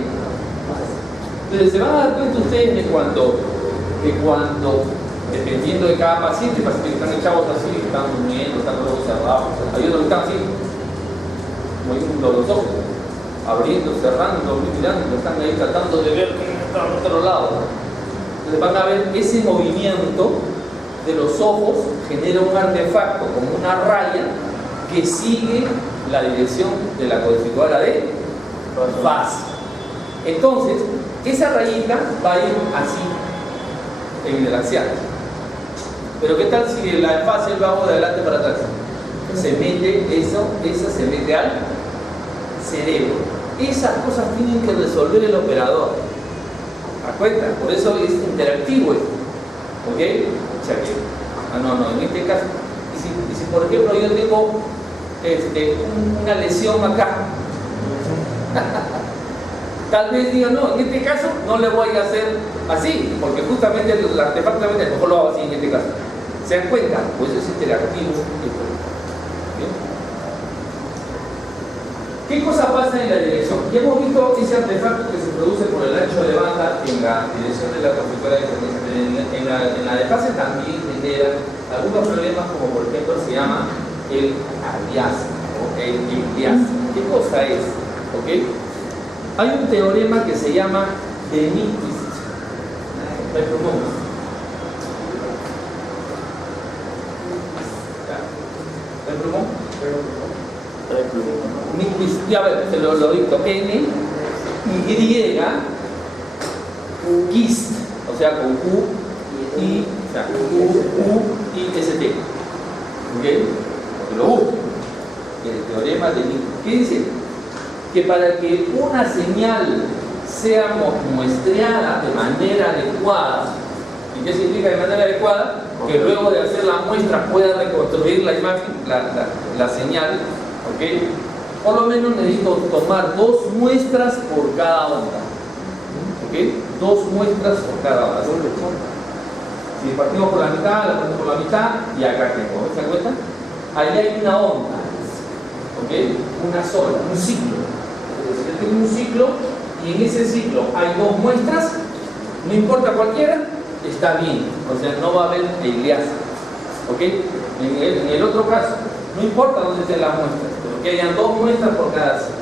fase. Entonces se van a dar cuenta ustedes de cuando dependiendo de cada paciente, pacientes que están echados así, que están durmiendo, están con los ojos cerrados, hay otros que están así, moviendo los ojos, abriendo, cerrando, mirando, están ahí tratando de ver quién está al otro lado. Entonces van a ver ese movimiento de los ojos genera un artefacto como una raya que sigue la dirección de la codificadora de fase. Entonces, esa rayita va a ir así en el axial. Pero ¿qué tal si la fase va de adelante para atrás? Se mete esa se mete al cerebro. Esas cosas tienen que resolver el operador. ¿A cuenta? Por eso es interactivo esto. ¿Ok? O sea que, no, en este caso, y si por ejemplo yo tengo una lesión acá, tal vez diga, no, en este caso no le voy a hacer así, porque justamente el artefacto mejor lo hago así en este caso. ¿Se dan cuenta? Pues eso es interactivo. ¿Bien? ¿Qué cosa pasa en la dirección? Ya hemos visto ese artefacto que se produce por el ancho de banda en la dirección de la codificadora de frecuencia. En la de fase también genera algunos problemas, como por ejemplo se llama el alias o el alias. ¿Qué cosa es? ¿Okay? Hay un teorema que se llama de Nyquist. ya a ver, se lo dicto, N, Y, GIST, o sea, con Q, I, o sea, Q, I, S, T. ¿Ok? Porque lo busco. El teorema de Newton. ¿Qué dice? Que para que una señal sea muestreada de manera adecuada, ¿y qué significa de manera adecuada? Que luego de hacer la muestra pueda reconstruir la imagen, la señal, ¿ok? Por lo menos necesito tomar 2 muestras por cada onda, ¿ok? 2 muestras por cada onda. Si partimos por la mitad, la partimos por la mitad, y acá tengo, ¿se dan cuenta? Ahí hay una onda, ¿ok? Una sola, un ciclo. Entonces, yo tengo un ciclo, y en ese ciclo hay 2 muestras, no importa cualquiera, está bien, o sea, no va a haber Elias, ¿ok? En el otro caso, no importa dónde estén las muestras, pero que hayan 2 muestras por cada ciclo,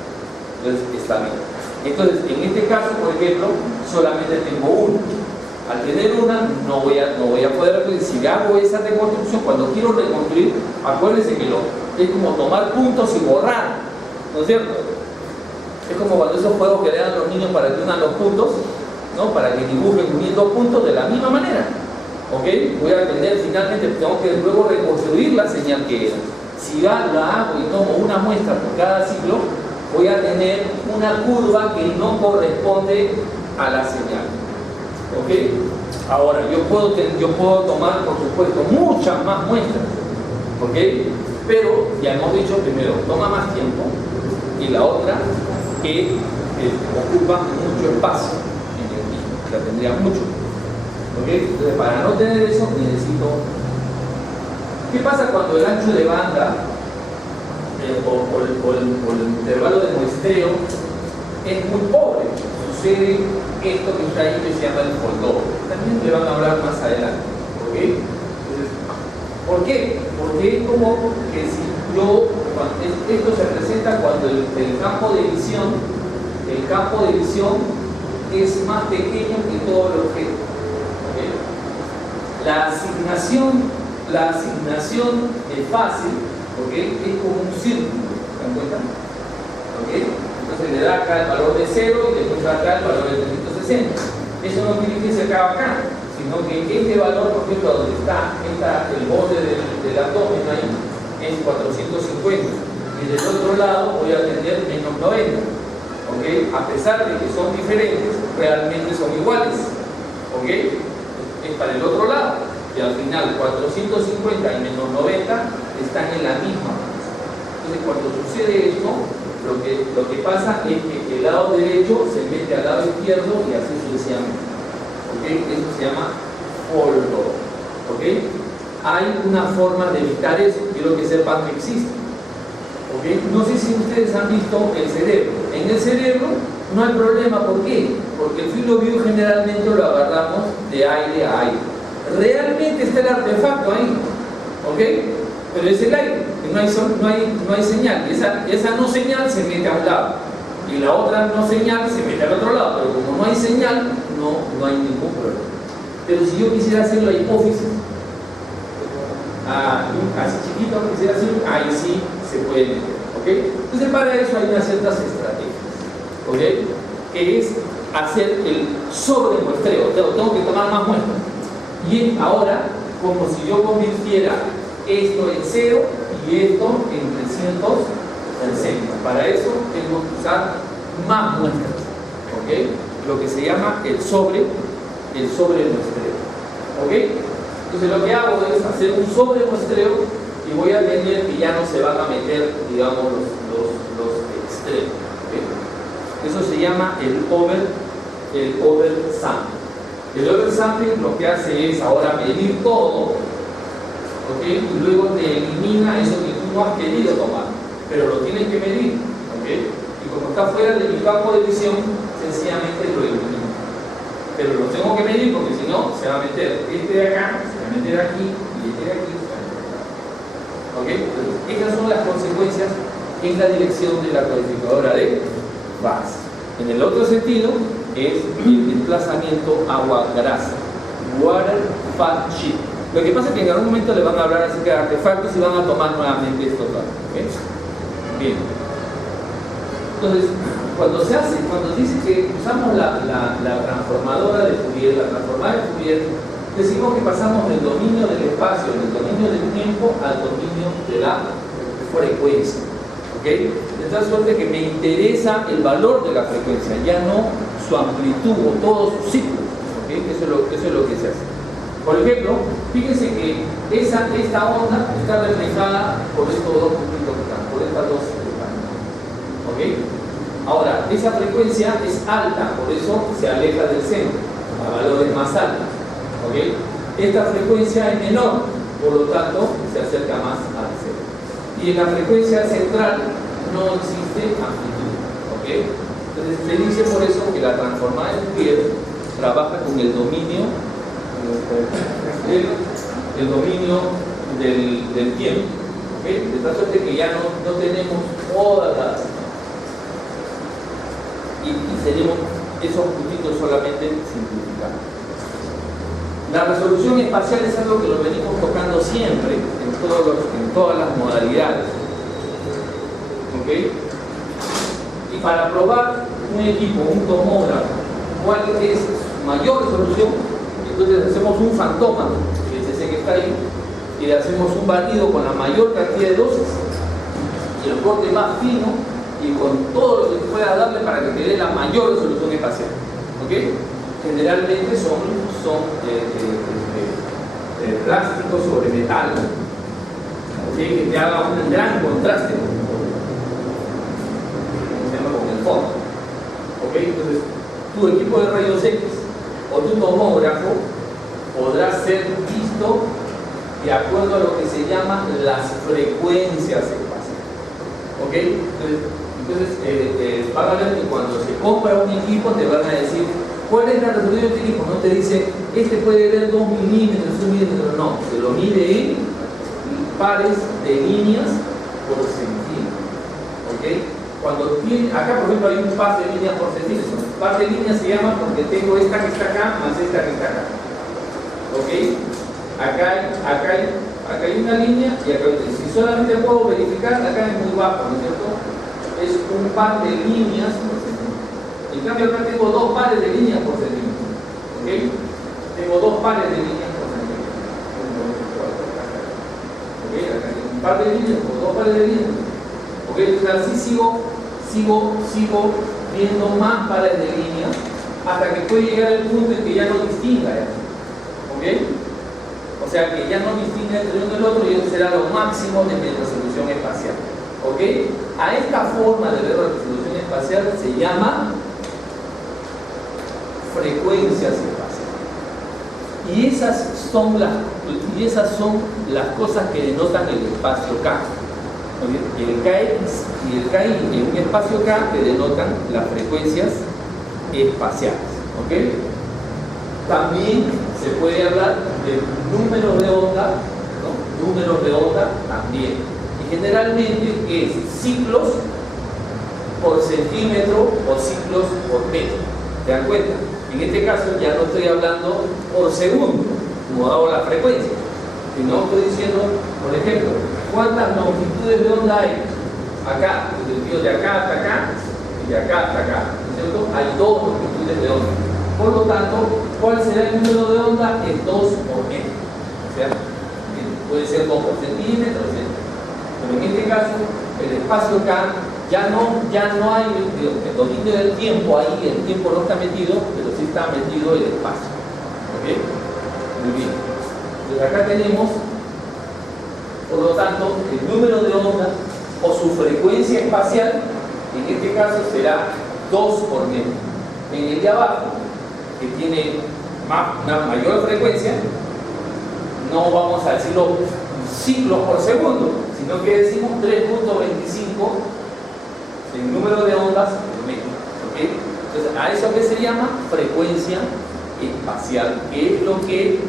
entonces está bien. Entonces, en este caso, por ejemplo, solamente tengo una. Al tener una, no voy a poder, si hago esa reconstrucción, cuando quiero reconstruir, acuérdense que es como tomar puntos y borrar, ¿no es cierto? Es como cuando esos juegos que le dan a los niños para que unan los puntos, ¿no? Para que dibujen uniendo puntos de la misma manera, ¿ok? Voy a tener, finalmente, tengo que luego reconstruir la señal que era. Si la hago y tomo una muestra por cada ciclo, voy a tener una curva que no corresponde a la señal. ¿Ok? Ahora, yo puedo tomar, por supuesto, muchas más muestras, ¿ok? Pero ya hemos dicho, primero, toma más tiempo, y la otra, que ocupa mucho espacio en el mismo, o sea, tendría mucho. ¿Ok? Entonces, para no tener eso, necesito... ¿Qué pasa cuando el ancho de banda o el intervalo de muestreo es muy pobre? Sucede esto que está ahí, que se llama el foldó. También le van a hablar más adelante. ¿Ok? Entonces, ¿por qué? Porque es como que si esto se presenta cuando el campo de visión es más pequeño que todo el objeto. ¿Ok? La asignación es fácil, ¿ok? Es como un círculo, ¿se dan cuenta? ¿Ok? Entonces le da acá el valor de 0 y le muestra acá el valor de 360. Eso no quiere decir que se acaba acá, sino que este valor, por ejemplo, donde está el borde del abdomen ahí, es 450. Y del otro lado voy a tener menos 90. ¿Ok? A pesar de que son diferentes, realmente son iguales. ¿Ok? Es para el otro lado. Y al final 450 y menos 90 están en la misma masa. Entonces, cuando sucede esto, lo que pasa es que el lado derecho se mete al lado izquierdo y así sucesivamente. ¿Ok? Eso se llama foldó. ¿Ok? Hay una forma de evitar eso, quiero que sepan que existe. ¿Ok? No sé si ustedes han visto el cerebro. En el cerebro no hay problema, ¿por qué? Porque el field of view generalmente lo agarramos de aire a aire. Realmente está el artefacto ahí, ¿ok? Pero es el aire, no hay señal. Esa no señal se mete a un lado y la otra no señal se mete al otro lado, pero como no hay señal, no hay ningún problema. Pero si yo quisiera hacer la hipófisis, así chiquito, quisiera hacer, ahí sí se puede meter, ¿ok? Entonces para eso hay unas ciertas estrategias, ¿ok? Que es hacer el sobremuestreo, tengo que tomar más muestras. Y ahora, como si yo convirtiera esto en 0 y esto en 360. Para eso tengo que usar más muestras, ¿ok? Lo que se llama el sobremuestreo, ¿ok? Entonces lo que hago es hacer un sobremuestreo y voy a tener que ya no se van a meter, digamos, los extremos, ¿ok? Eso se llama el oversample. El oversampling lo que hace es ahora medir todo, ¿ok? Y luego te elimina eso que tú no has querido tomar, pero lo tienes que medir, ¿ok? Y como está fuera de mi campo de visión, sencillamente lo elimino. Pero lo tengo que medir porque si no, se va a meter este de acá, se va a meter aquí y este de aquí. ¿Ok? Entonces, esas son las consecuencias en la dirección de la codificadora de Bass. En el otro sentido, es el desplazamiento agua-grasa, water fat sheet. Lo que pasa es que en algún momento le van a hablar acerca de artefactos y van a tomar nuevamente estos datos. ¿Okay? Bien. Entonces, cuando dice que usamos la transformadora de Fourier, la transformada de Fourier, decimos que pasamos del dominio del espacio, del dominio del tiempo, al dominio de la frecuencia. ¿Ok? De tal suerte que me interesa el valor de la frecuencia, ya no su amplitud o todo su ciclo. ¿Ok? Eso es lo que se hace. Por ejemplo, fíjense que esta onda está reflejada por estos dos puntitos que están, por estas dos ventanas. ¿Ok? Ahora, esa frecuencia es alta, por eso se aleja del centro, a valores más altos. ¿Ok? Esta frecuencia es menor, por lo tanto, se acerca más al centro. Y en la frecuencia central no existe amplitud. ¿Ok? Entonces, se dice por eso que la transformada de Fourier trabaja con el dominio del tiempo. ¿Okay? De tal suerte que ya no tenemos todas las y tenemos esos puntitos solamente simplificados. La resolución espacial es algo que lo venimos tocando siempre en todas las modalidades. ¿Okay? Y para probar un equipo, un tomógrafo, cuál es su mayor resolución, entonces hacemos un fantómetro, que es ese que está ahí, y le hacemos un batido con la mayor cantidad de dosis y el corte más fino y con todo lo que pueda darle para que te dé la mayor resolución espacial. ¿Okay? Generalmente son plásticos sobre metal, ¿okay? Que te haga un gran contraste con el fondo. ¿Okay? Entonces, tu equipo de rayos X o tu tomógrafo podrá ser visto de acuerdo a lo que se llaman las frecuencias espaciales. ¿Ok? Entonces van a ver que cuando se compra un equipo te van a decir ¿cuál es la resolución de este equipo? No te dice, este puede ver 2 milímetros, 1 milímetro, no, se lo mide en pares de líneas por centímetro. ¿Ok? Cuando tiene, acá por ejemplo hay un par de líneas por centímetro. Par de líneas se llama porque tengo esta que está acá más esta que está acá. ¿Ok? Acá hay una línea y acá hay otra. Si solamente puedo verificar, acá es muy bajo, ¿no es cierto? Es un par de líneas por centímetro. En cambio acá tengo 2 pares de líneas por centímetro. ¿Ok? Tengo 2 pares de líneas por centímetro. ¿Ok? Acá tengo un par de líneas por 2 pares de líneas. ¿Ok? Entonces así sigo viendo más pares de líneas hasta que puede llegar el punto en que ya no distinga. ¿Ok? O sea que ya no distingue entre uno y el otro y eso será lo máximo de mi resolución espacial. ¿Ok? A esta forma de ver la resolución espacial se llama frecuencias espaciales. Y esas son las cosas que denotan el espacio K. El Kx y el Ki en un espacio K que denotan las frecuencias espaciales. ¿Ok? También se puede hablar de números de onda, ¿no? Números de onda también. Y generalmente es ciclos por centímetro o ciclos por metro. ¿Se dan cuenta? En este caso ya no estoy hablando por segundo, como dado la frecuencia, sino estoy diciendo, por ejemplo, ¿cuántas longitudes de onda hay? Acá, en el sentido de acá hasta acá y de acá hasta acá, ¿no es cierto? Hay 2 longitudes de onda. Por lo tanto, ¿cuál será el número de onda? Es 2 por metro. O sea, puede ser 2 por centímetro, etc. Pero en este caso, el espacio K ya no hay el dominio del tiempo ahí, el tiempo no está metido, pero sí está metido el espacio. ¿Ok? Muy bien. Entonces acá tenemos, por lo tanto, el número de onda o su frecuencia espacial, en este caso será 2 por metro. En el de abajo, que tiene una mayor frecuencia, no vamos a decirlo ciclos por segundo, sino que decimos 3.25 el número de ondas por metro. ¿Okay? Entonces, a eso que se llama frecuencia espacial, que es lo que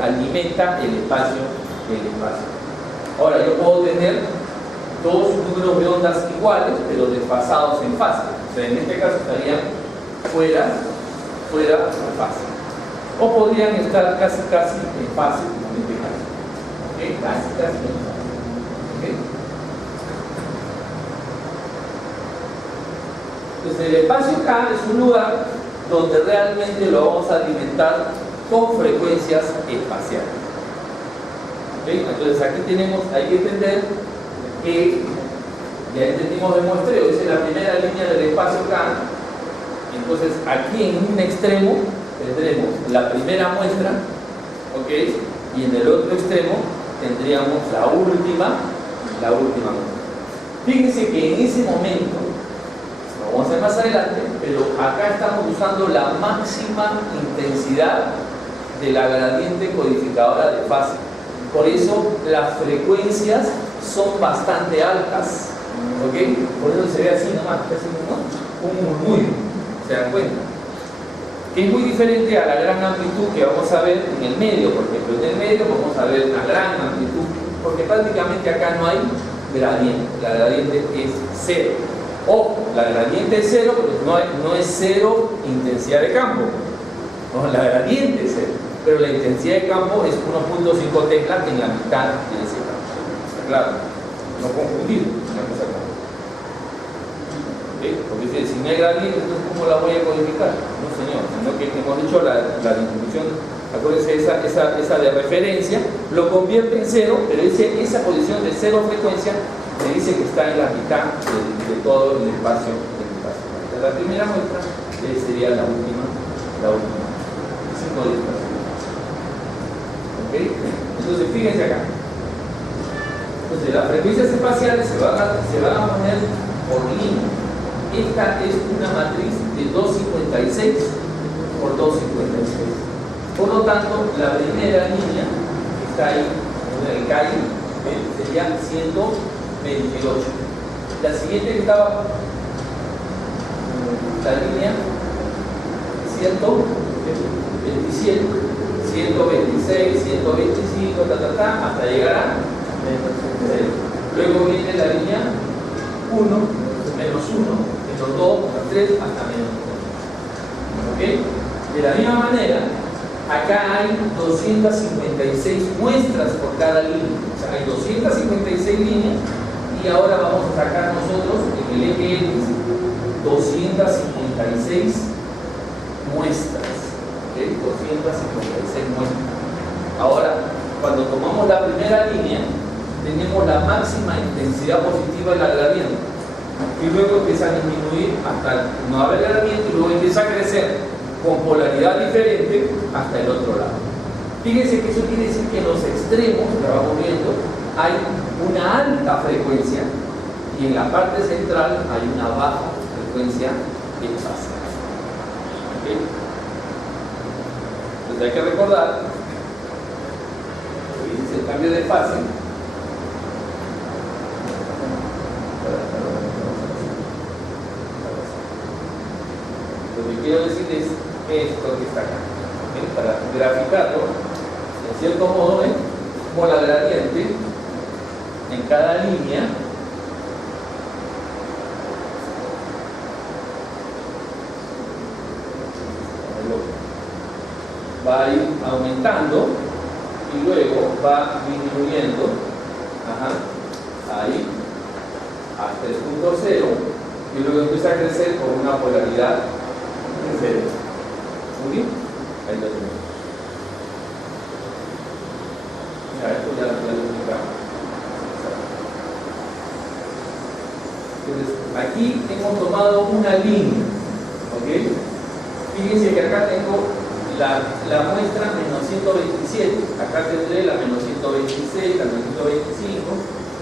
alimenta el espacio. Ahora, yo puedo tener 2 números de ondas iguales, pero desfasados en fase. O sea, en este caso estarían fuera de fase. O podrían estar casi en fase, como en este caso. ¿Okay? Casi en fase. ¿Okay? Entonces el espacio K es un lugar donde realmente lo vamos a alimentar con frecuencias espaciales. ¿Okay? Entonces aquí hay que entender que ya entendimos el muestreo, esa es la primera línea del espacio K. Entonces aquí en un extremo tendremos la primera muestra, ¿ok? Y en el otro extremo tendríamos la última muestra. Fíjense que en ese momento, lo vamos a hacer más adelante, pero acá estamos usando la máxima intensidad de la gradiente codificadora de fase. Por eso las frecuencias son bastante altas, ¿ok? Por eso se ve así nomás, casi un murmullo, ¿se dan cuenta? Que es muy diferente a la gran amplitud que vamos a ver en el medio. Por ejemplo, en el medio vamos a ver una gran amplitud, porque prácticamente acá no hay gradiente, la gradiente es cero. O la gradiente es cero, pero no es cero intensidad de campo. No, la gradiente es cero, pero la intensidad de campo es 1.5 tesla en la mitad de ese campo. ¿Está claro? No confundir una cosa con otra. ¿Okay? Porque si no hay gradiente, entonces ¿cómo la voy a codificar? No, señor, sino que hemos dicho la distribución, acuérdense, esa de referencia, lo convierte en cero, pero esa posición de cero frecuencia me dice que está en la mitad de todo el espacio. La primera muestra sería la última signo de espacio. ¿Ok? Entonces fíjense acá. Entonces las frecuencias espaciales se van a poner por línea. Esta es una matriz de 256 por 256. Por lo tanto, la primera línea que está ahí, en el KI, sería 128. La siguiente que está abajo, la línea 127, 126, 125, hasta llegar a 0. Luego viene la línea 1, menos 1, menos 2, menos 3, hasta menos 1. ¿Ok? De la misma manera, acá hay 256 muestras por cada línea. O sea, hay 256 líneas y ahora vamos a sacar nosotros en el eje X 256 muestras. ¿Okay? 256 muestras. Ahora, cuando tomamos la primera línea, tenemos la máxima intensidad positiva de la gradiente. Y luego empieza a disminuir hasta no haber gradiente y luego empieza a crecer con polaridad diferente hasta el otro lado. Fíjense que eso quiere decir que en los extremos que vamos viendo hay una alta frecuencia y en la parte central hay una baja frecuencia espacial. ¿Okay? Entonces hay que recordar que es el cambio de fase. Lo que quiero decir es esto que está acá, ¿okay? Para graficarlo, en cierto modo, como la gradiente en cada línea va a ir aumentando y luego va disminuyendo ahí a 3.0 y luego empieza a crecer con una polaridad en cero. ¿Muy bien? Ahí lo tenemos. Mira, esto ya lo explicamos. Entonces, aquí hemos tomado una línea, ¿ok? Fíjense que acá tengo la muestra menos 127, acá tendré la menos 126, la menos 125,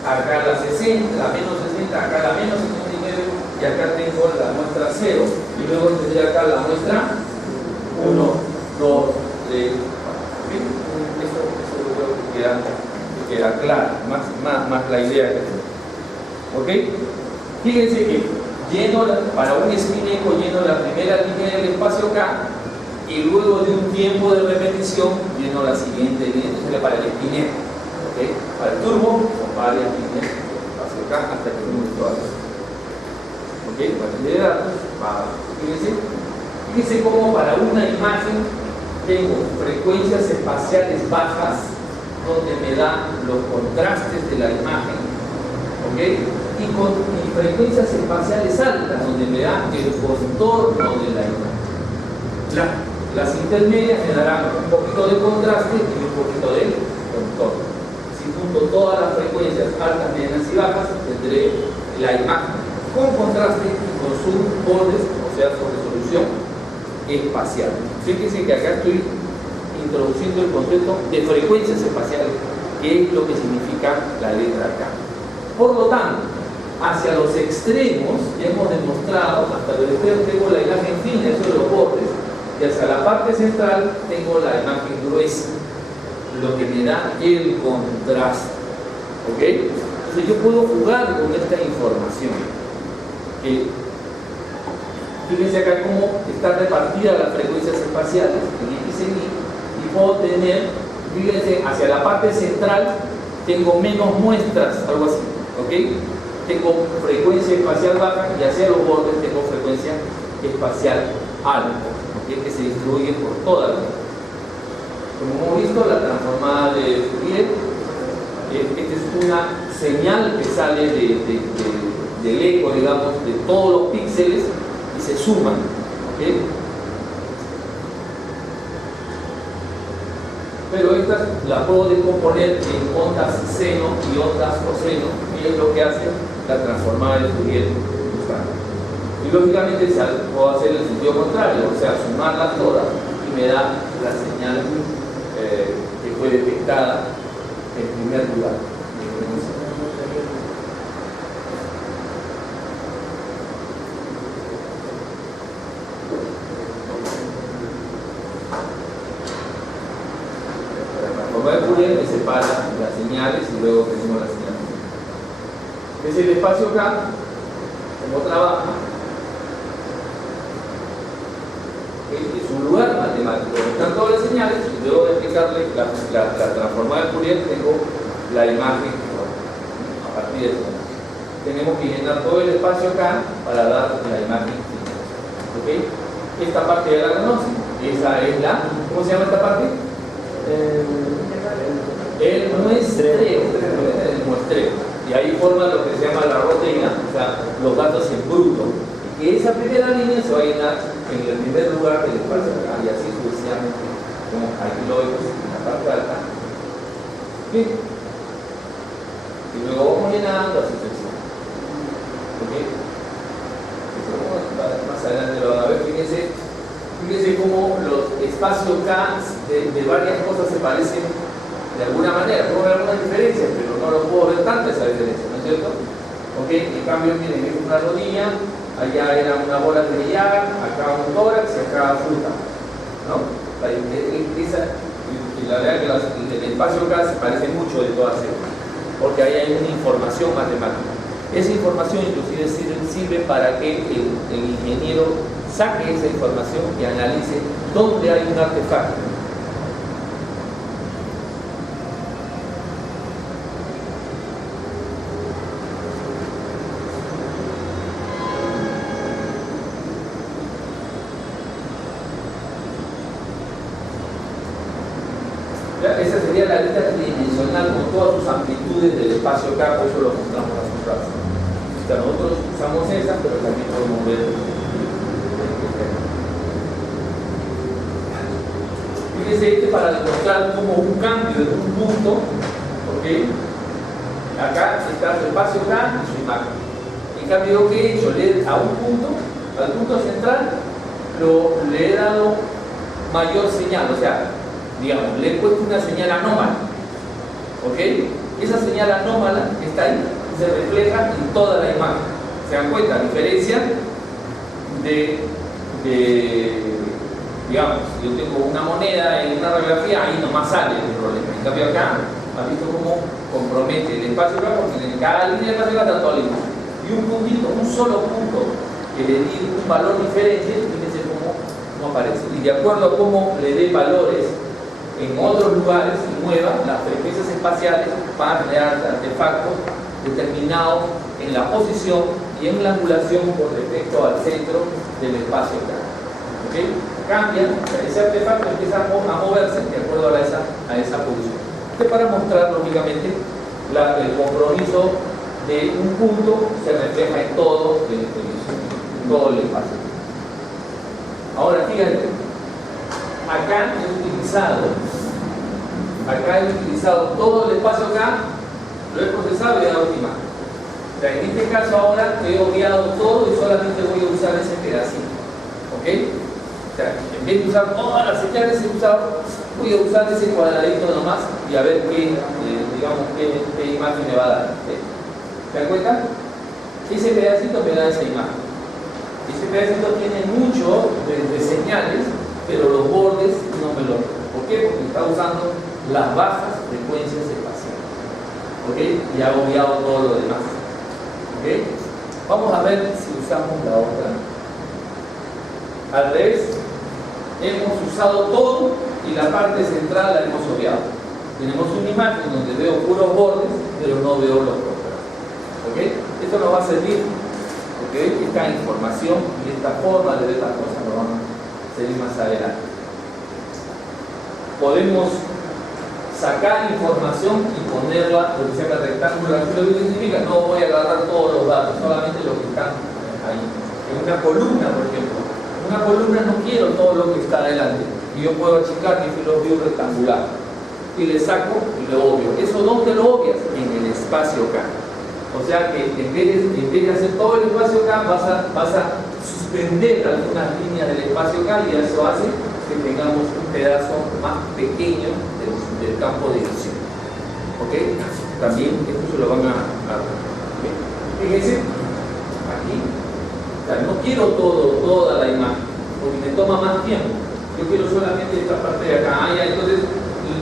acá la 60, la menos 60, acá la menos 59 y acá tengo la muestra 0 y luego tendré acá la muestra 1, 2, 3, 4. Eso yo creo que queda claro, más la idea que tengo. ¿Ok? Fíjense que para un spin eco lleno la primera línea del espacio K y luego de un tiempo de repetición lleno la siguiente línea. Entonces para el spin eco, ¿okay? Para el turbo son varias líneas del espacio K hasta que termine todas. ¿Ok? Para el de datos, fíjense cómo para una imagen tengo frecuencias espaciales bajas donde me dan los contrastes de la imagen ¿ok? Y frecuencias espaciales altas, donde me da el contorno de la imagen. Las intermedias me darán un poquito de contraste y un poquito de contorno. Si junto todas las frecuencias altas, medianas y bajas, tendré la imagen con contraste y con sus bordes, o sea, con resolución espacial. Fíjense que acá estoy introduciendo el concepto de frecuencias espaciales, que es lo que significa la letra K. Por lo tanto, hacia los extremos hemos demostrado, hasta los extremos tengo la imagen fina, eso de los bordes, y hacia la parte central tengo la imagen gruesa, lo que me da el contraste. ¿Ok? Entonces yo puedo jugar con esta información. Fíjense acá cómo están repartidas las frecuencias espaciales en X, en Y, y puedo tener, fíjense, hacia la parte central tengo menos muestras, algo así. ¿Ok? Tengo frecuencia espacial baja y hacia los bordes tengo frecuencia espacial alta, ¿okay? Que se distribuye por toda la red. Como hemos visto, la transformada de Fourier, esta es una señal que sale del eco, digamos, de todos los píxeles y se suman. ¿Okay? Pero estas las puedo descomponer en ondas seno y ondas coseno, y es lo que hace la transformada de Fourier. Y lógicamente puedo hacer el sentido contrario, o sea, sumarlas todas y me da la señal que fue detectada en primer lugar. La transformada de Fourier me separa las señales y luego tenemos las señales. Es el espacio acá, como trabaja, es un lugar matemático, están todas las señales y luego de aplicarle la transformada de Fourier tengo la imagen a partir de eso. Tenemos que llenar todo el espacio acá para dar la imagen final. ¿Okay? Esta parte ya la conocen, esa es la, ¿cómo se llama esta parte? El muestreo. Y ahí forma lo que se llama la rutina, o sea, los datos en bruto. Y que esa primera línea se va a llenar en el primer lugar del espacio acá, y así sucesivamente, como aquí lo vemos en la parte alta. ¿Okay? Y luego vamos llenando así sucesivamente. ¿Okay? Más adelante lo van a ver. Fíjense cómo los espacios K de varias cosas se parecen de alguna manera. Puedo ver algunas diferencias, pero no lo puedo ver tanto esa diferencia, ¿no es cierto? ¿Ok? En cambio, miren, es una rodilla, allá era una bola de billar, acá un tórax y acá fruta, ¿no? La verdad que el espacio acá se parece mucho de todas ellas, porque ahí hay una información matemática. Esa información inclusive sirve para que el ingeniero saque esa información y analice dónde hay un artefacto. Esa sería la lista tridimensional con todas sus amplitudes del espacio K, por eso lo mostramos a sus razones. O sea, nosotros usamos esa, pero también podemos ver. Fíjense para demostrar como un cambio de un punto, ¿ok? Acá está su espacio K y su imagen. En cambio, ¿qué he hecho? A un punto, al punto central, le he dado mayor señal, o sea, digamos, le he puesto una señal anómala. ¿Ok? Esa señal anómala que está ahí se refleja en toda la imagen. ¿Se dan cuenta? A diferencia digamos, yo tengo una moneda en una radiografía, ahí nomás sale el problema. En cambio acá, ¿has visto cómo compromete el espacio acá? Porque en cada línea de espacio acá está toda la imagen. Y un puntito, un solo punto que le di un valor diferente, fíjense cómo aparece. Y de acuerdo a cómo le dé valores en otros lugares y mueva las frecuencias espaciales para crear artefactos determinados en la posición y en la angulación con respecto al centro del espacio acá. ¿Okay? Cambia, ese artefacto empieza a moverse de acuerdo a esa posición. Para mostrar lógicamente el compromiso de un punto se refleja en todo el espacio. Ahora fíjate, acá he utilizado todo el espacio acá, lo he procesado y he dado una imagen. O sea, en este caso ahora he obviado todo y solamente voy a usar ese pedacito. ¿Ok? O sea, en vez de usar todas las señales he usado, voy a usar ese cuadradito nomás y a ver qué imagen me va a dar. ¿Sí? ¿Se dan cuenta? Ese pedacito me da esa imagen. Ese pedacito tiene mucho de señales, pero los bordes no me lo dan. ¿Por qué? Porque está usando las bajas frecuencias espaciales. ¿Ok? Y ha obviado todo lo demás. ¿Ok? Vamos a ver si usamos la otra. Al revés, hemos usado todo y la parte central la hemos obviado. Tenemos una imagen donde veo puros bordes, pero no veo los contrastes. ¿Ok? Esto nos va a servir, porque esta información y esta forma de ver las cosas nos van a servir más adelante. Podemos sacar información y ponerla, lo que se llama rectángulo. ¿Lo que significa? No voy a agarrar todos los datos, solamente los que están ahí. En una columna, por ejemplo. En una columna no quiero todo lo que está adelante. Y yo puedo achicar mi field of view rectangular. Y le saco y lo obvio. ¿Eso dónde lo obvias? En el espacio acá. O sea que en vez de hacer todo el espacio acá, vas a suspender algunas líneas del espacio acá y eso hace que tengamos un pedazo más pequeño del campo de visión. ¿Ok? También esto se lo van a ¿okay? Fíjense, aquí, o sea, no quiero toda la imagen, porque me toma más tiempo. Yo quiero solamente esta parte de acá. Entonces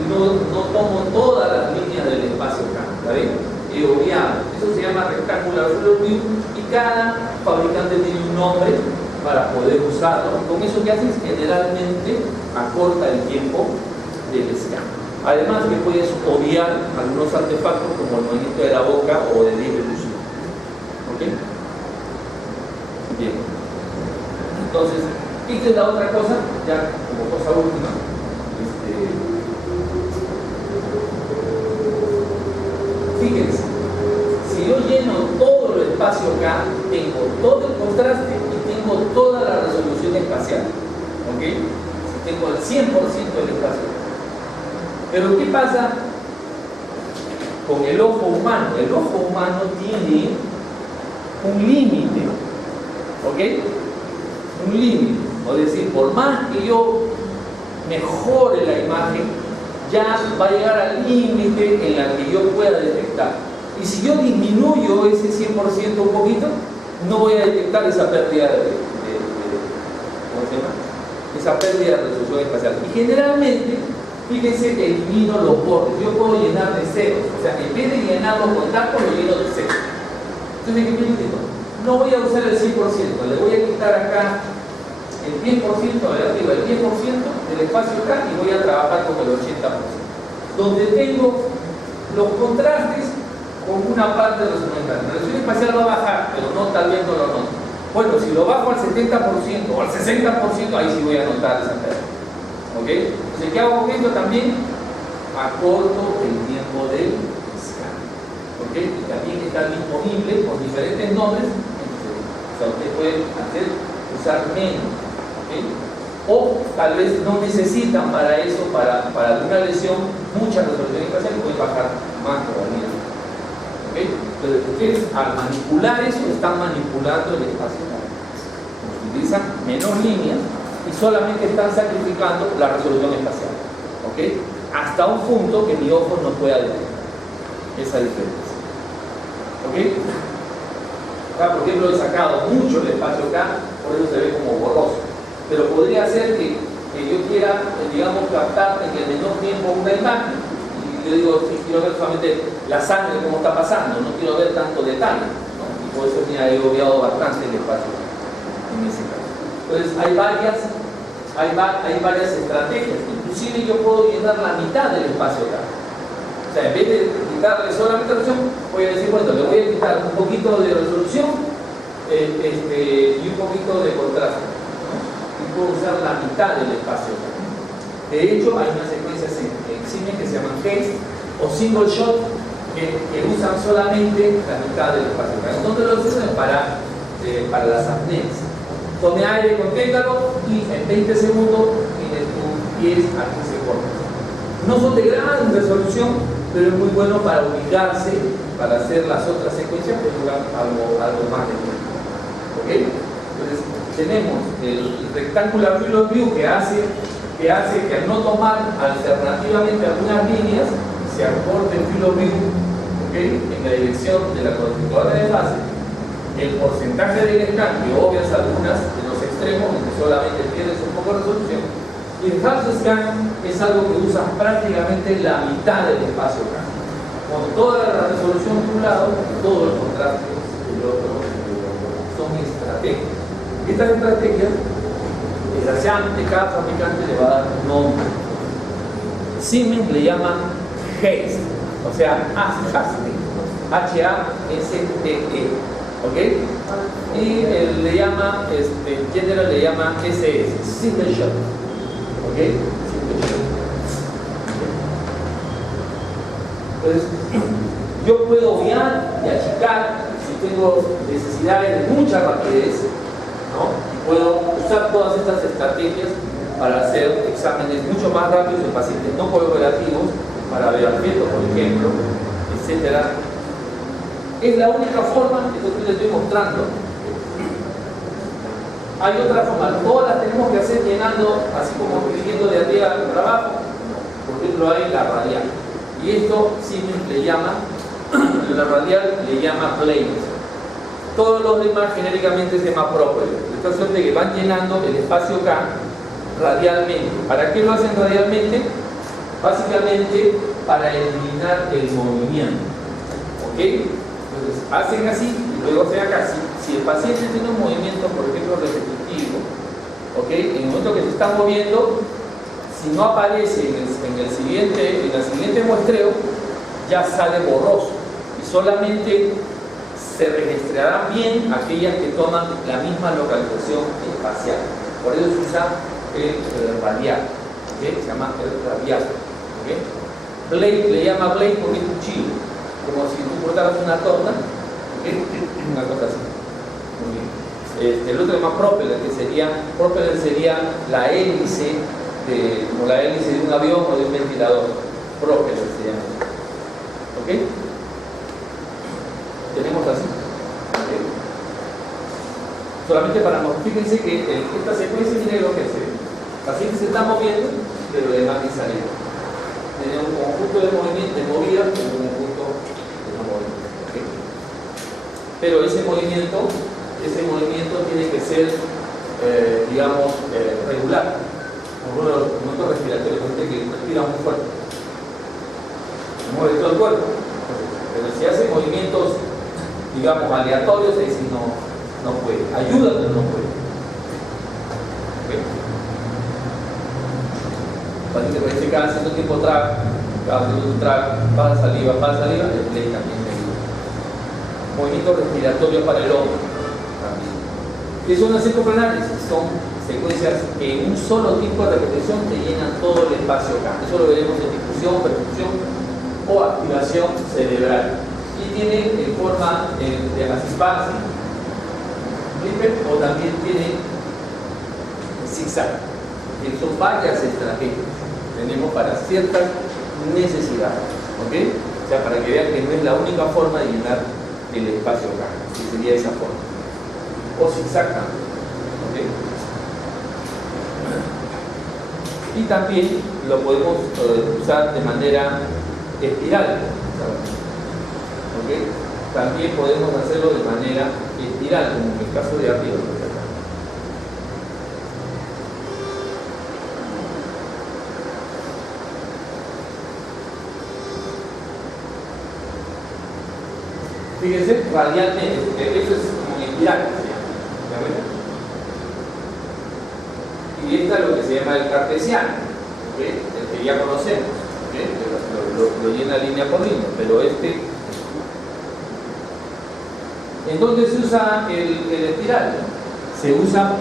no tomo todas las líneas del espacio acá. ¿Está bien? He obviado. Eso se llama rectangular field of view y cada fabricante tiene un nombre para poder usarlo. Con eso que haces generalmente acorta el tiempo del scan. Además que puedes obviar algunos artefactos como el movimiento de la boca o de distribución. ¿Ok? Bien. Entonces, esta es la otra cosa, ya como cosa última. Fíjense, si yo lleno todo el espacio acá, tengo todo el contraste y tengo toda la resolución espacial. ¿Ok? Tengo el 100% del espacio. Pero ¿qué pasa con el ojo humano? El ojo humano tiene un límite. ¿Ok? Un límite. Es decir, por más que yo mejore la imagen, ya va a llegar al límite en la que yo pueda detectar. Y si yo disminuyo ese 100% un poquito, no voy a detectar esa pérdida ¿cómo se llama? Esa pérdida de resolución espacial. Y generalmente, fíjense que elimino los bordes. Yo puedo llenar de ceros. O sea, en vez de llenar los contactos, lo lleno de ceros. Entonces, ¿qué me entiendo? No voy a usar el 100%. Le voy a quitar acá el 10% de arriba, el 10% del espacio acá y voy a trabajar con el 80%. Donde tengo los contrastes con una parte de resolución espacial. La resolución espacial va a bajar, pero no, tal vez no lo noto. Bueno, si lo bajo al 70% o al 60%, ahí sí voy a notar esa pérdida. ¿Ok? Entonces, ¿qué hago con esto también? Acorto el tiempo del scan. ¿Ok? Y también están disponibles con diferentes nombres. O sea, usted puede usar menos. ¿Okay? O tal vez no necesitan para eso, para alguna lesión, mucha resolución espacial y pueden bajar más todavía. ¿Okay? Entonces, ustedes al manipular eso, están manipulando el espacio. Utilizan menos líneas y solamente están sacrificando la resolución espacial. ¿Okay? Hasta un punto que mi ojo no pueda detectar esa diferencia. ¿Okay? Acá, por ejemplo, he sacado mucho el espacio acá, por eso se ve como borroso. Pero podría ser que yo quiera, digamos, captar en el menor tiempo una imagen. Y yo digo, sí, quiero ver solamente la sangre, cómo está pasando, no quiero ver tanto detalle, ¿no? Y por eso me he obviado bastante el espacio en ese caso. Entonces, hay varias estrategias. Inclusive yo puedo llenar la mitad del espacio acá. O sea, en vez de quitarle solamente resolución, voy a decir, bueno, le voy a quitar un poquito de resolución y un poquito de contraste. Puedo usar la mitad del espacio. De hecho, hay unas secuencias en cine que se llaman haste o single shot, que usan solamente la mitad del espacio acá. Entonces lo usan para las apneas. Tome aire, conténgalo y en 20 segundos tienes tus pies a 15 cortes. No son de gran resolución, pero es muy bueno para ubicarse, para hacer las otras secuencias que duran algo más de tiempo. ¿Ok? Entonces tenemos el rectangular field of view que hace que al no tomar alternativamente algunas líneas se acorte el field of view, ¿okay?, en la dirección de la codificadora de fase. El porcentaje del scan que obvias algunas de los extremos en que solamente tienes un poco de resolución. Y el half scan es algo que usa prácticamente la mitad del espacio acá, con toda la resolución de un lado y todo el contraste del otro. Son estrategias. Estas estrategias, desgraciadamente, cada fabricante le va a dar un nombre. Siemens le llama haste, o sea, haste, H-A-S-T-E. ¿Ok? Y le llama, General le llama SS, Single Shot. ¿Ok? Single Shot. Entonces, yo puedo obviar y achicar si tengo necesidades de mucha rapidez, ¿no? Y puedo usar todas estas estrategias para hacer exámenes mucho más rápidos en pacientes no cooperativos, para ver fetos, por ejemplo, etcétera. Es la única forma que les estoy mostrando. Hay otra forma, todas las tenemos que hacer llenando, así como dirigiendo de arriba para abajo. Por ejemplo, hay la radial. Y esto Siemens le llama, la radial le llama plane. Todos los demás genéricamente se llama propeller. De esta suerte que van llenando el espacio acá radialmente. ¿Para qué lo hacen radialmente? Básicamente para eliminar el movimiento. ¿Ok? Entonces hacen así y luego hacen acá. Si el paciente tiene un movimiento, por ejemplo, repetitivo, ¿ok?, en el momento que se está moviendo, si no aparece en el siguiente muestreo, ya sale borroso y solamente se registrarán bien aquellas que toman la misma localización espacial. Por eso se usa el radial, ¿okay?, se llama el radial. ¿Okay? Blade le llama blade porque es cuchillo, como si tú cortaras una torta, ¿okay?, una cosa así. Muy bien. El otro se llama propeller, propeller sería la hélice, como la hélice de un avión o de un ventilador. Propeller se llama. ¿Ok? Tenemos así. ¿Okay? Solamente para no, fíjense que esta secuencia, miren lo que hace. El paciente se está moviendo, pero le va a salir. Tiene un conjunto de movimientos, de movidas, y un conjunto de no movimientos. ¿Okay? Pero ese movimiento tiene que ser, digamos, regular. Como uno de los movimientos respiratorios, que respira muy fuerte. Se mueve todo el cuerpo. Pero si hace movimientos, digamos, aleatorios, ahí sí no puede. Ayuda, pero no puede. ¿Okay? Paciente parece que cada cierto tiempo traga, pasa saliva, el play también se ayuda. Movimiento respiratorio para el hombro también. ¿Qué son las psicoplanarias? Son secuencias que en un solo tipo de repetición te llenan todo el espacio acá. Eso lo veremos en difusión, perfusión o activación cerebral. Y tiene forma de asisparse, o también tiene zigzag. Que son varias estrategias que tenemos para ciertas necesidades. ¿Ok? O sea, para que vean que no es la única forma de llenar el espacio acá, que sería esa forma. O zigzag también. ¿Ok? Y también lo podemos usar de manera espiral. ¿Okay? También podemos hacerlo de manera espiral, como en el caso de arriba. Fíjense, radialmente, eso es como en espiral. Y esta es lo que se llama el cartesiano, ¿okay?, el que ya conocemos, ¿okay?, lo llena línea por línea, pero ¿en dónde se usa el espiral? Se usa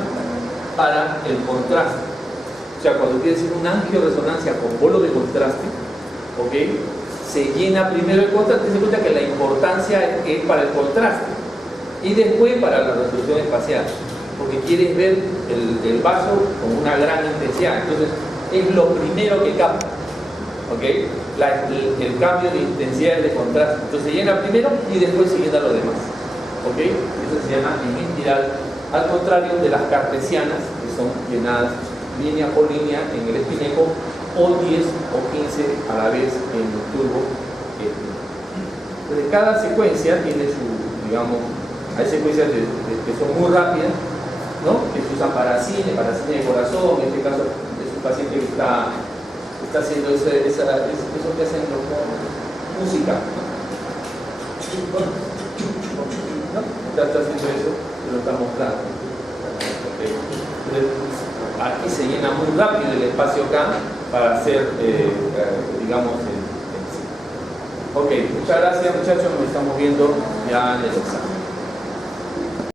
para el contraste. O sea, cuando quieres hacer una angioresonancia con bolo de contraste, ¿okay?, se llena primero el contraste. Ten en cuenta que la importancia es para el contraste y después para la resolución espacial, porque quieres ver el vaso con una gran intensidad. Entonces es lo primero que capta, ¿ok? El cambio de intensidad y de contraste. Entonces se llena primero y después se llena lo demás, ¿ok? Eso se llama en espiral, al contrario de las cartesianas, que son llenadas línea por línea en el espineco, o 10 o 15 a la vez en el turbo. Entonces cada secuencia tiene su, digamos, hay secuencias que son muy rápidas, ¿no? Que se usan para cine de corazón. En este caso es un paciente que está haciendo eso que hacen los música, ¿no? Está haciendo eso, que lo está mostrando. Entonces, aquí se llena muy rápido el espacio acá para hacer, digamos, el cine. Ok, muchas gracias muchachos, nos estamos viendo ya en el examen.